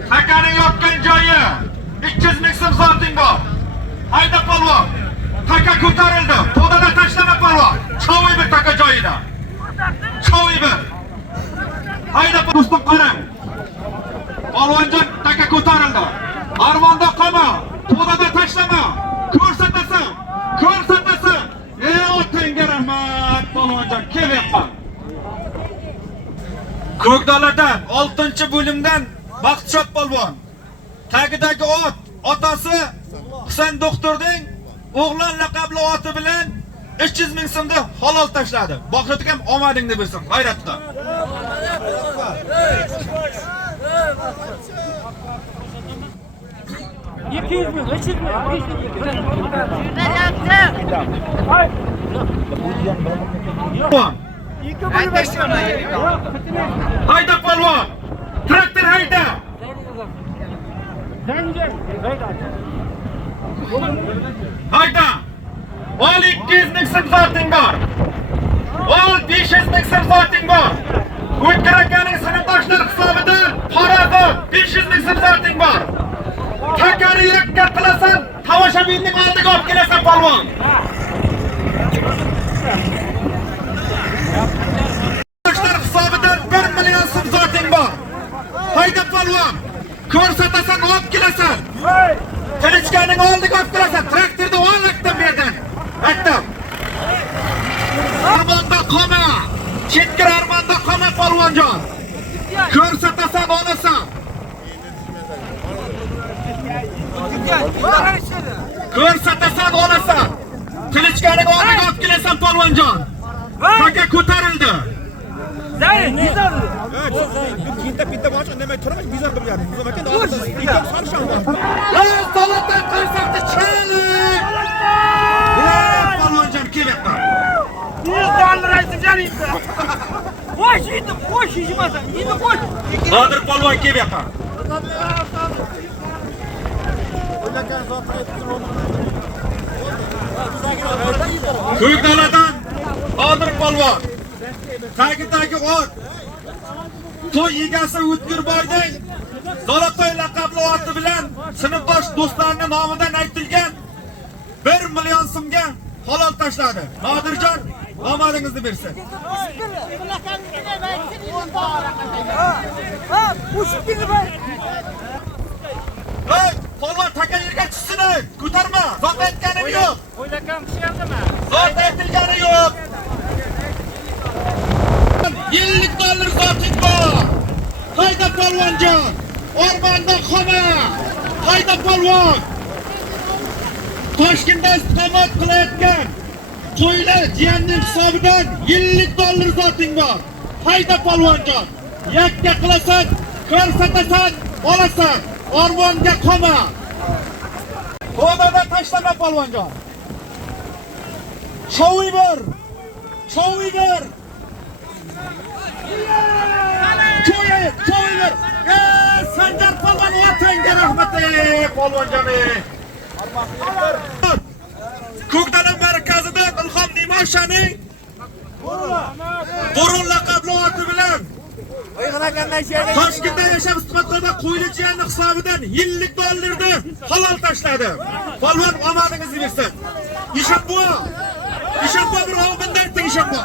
Takaning yotgan joyi 300 ming so'm zoting bor. Hayda polvon. Taka ko'tarildi. Podada tashlama polvon. Cho'y bir taka joyida. Cho'y bir. Hayda do'stim qarang. Polvonjon taka ko'tarildi. Armonda qolma. Podada tashlama. Ko'rsatasan. Ey otangga rahmat polvonjon. Kelyapman. Ko'kdaladan 6-bo'limdan Baxtshod polvon. Tagidagi ot, otasi Husayn doktorning o'g'lon laqabli oti bilan 300 ming so'mda halol tashladi. Baxtshod ham omadingni bersin, g'ayratda. Hayda polvon. Traktor hayda. Hayda. Ol 200 ming so'm zoting bor. Ol 500 ming so'm zoting bor. O'tkir akaning sinfdoshlar hisobidan Xorazm 500 ming so'm zoting bor. Takani yakka qilasan, tomoshabinning oldiga olib kelasan polvon. Sinfdoshlar hisobidan 1 million so'm zoting bor. Hayda polvon. Ko'rsatasan, olib kelasan. Qilichkaning oldiga olib kelasan. Traktorni olakdan berdan. Aytdim. Armonda qolma. Chetkir armonda qolma polvonjon. Ko'rsatasan, olasan. Ko'rsatasan, olasan. Qilichkaning oldiga olib kelasan polvonjon. taka ko'tarildi. Zayn, nizam. Bitta boshqa nima turib bizon bilyapmiz. Bizon ekan, ikki sarshanda. Salatdan qaysaqda chili. Polvonjon kelyapti. $100 aytib jaringda. Qo'sh, endi qo'sh yeymasan. Endi qo'sh. Nodir polvon kelyapti. Ko'kdaladan Nodir polvon. Tagi ot. To'y egasi O'tkirboyning Zolatoy laqabli oti bilan sinfdosh do'stlarining nomidan aytilgan 1 million so'mga halol tashladi. Nodirjon, omadingizni bersin. Hey, polvon taka yerga tushsin. Ko'tarma. Zot aytganim yo'q. O'ylakam kishiyamdimi? Zot aytilgani yo'q. $50 zoting bor. Qayda polvonjon? O'rmonda xoma. Qayda polvon? Toshkentda istiqomat qilayotgan qo'ylar jiyanning hisobidan $50 zoting bor. Qayda polvonjon? Yakka qilasan, ko'rsatasan, olasan. O'rmonga xoma. Qo'dada tashlama polvonjon. Shoviy ber. Shoviy ber. Cho'ylar. Sanjar polvon otangga rahmat polvonjoni. Ko'kdala markazida Ilhom Nimoshaning Qo'ron laqabli oti bilan Toshkentda yashab istiqomatda qo'ylichining hisobidan $50 da halol tashladi. Polvon omadingizni bersin. Ishonbo bir o'g'inda ayting ishonbo.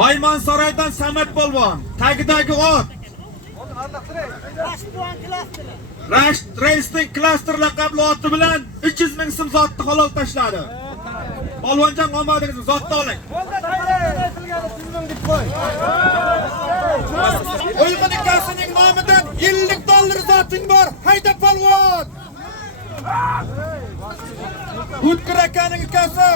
Mayman saroydan Samat polvon, tagidagi ot. Rashid Reisning klaster laqabli oti bilan 300 ming so'm zotni halol tashladi. Polvonjon omadingizni zotni oling. O'yinning ikasining nomidan $50 zoting bor. Hayda polvon. O'tkir akaning ikasi.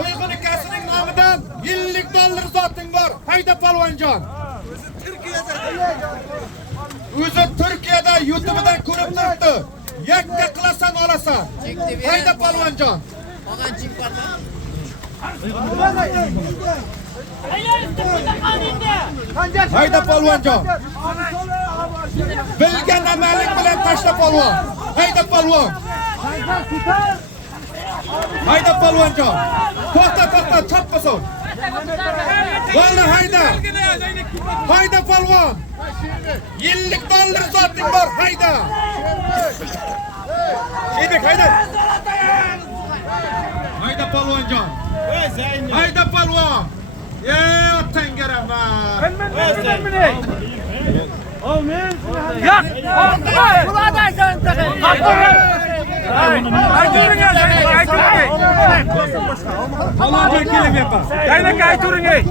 O'yinning ikasining nomidan $50 zoting bor. Hayda polvonjon. O'zi Turkiyada YouTube'dan ko'rib turibdi. Yakka qilasan olasan. Hayda polvonjon. Hayda polvonjon. Bilgan amalik bilan tashla polvon. Hayda polvon. Hayda polvonjon. To'xta, chopmasin. Bo'ldi hayda. Hayda polvon. $50 zoting bor, hayda. Sheybek hayda. Hayda polvonjon. Hayda polvon. Otangga rahmat. Polvonjon kelyapti. Aynak ayturing ey.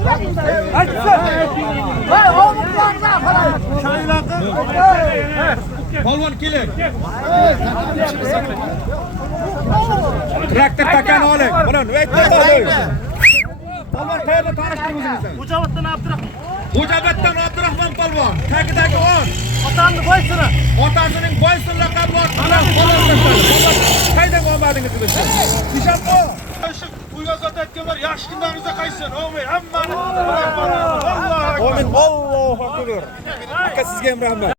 Polvon keling. Traktor takani oling. Mana polvon qayerda tanishtiring o'zingizni? Xo'jaoboddan Abdurahmon polvon. Tagidagi ot. Otamni boysini. Otasining boysin laqabli ot bilan polvon tashladi. Qayda omadingizni bersin. Nishanbo. Uyga zot aytganlar, yaxshi kunlaringizda qaytsin. Amin. Hammani. Amin. Allohu akbar. Aka sizga ham rahmat.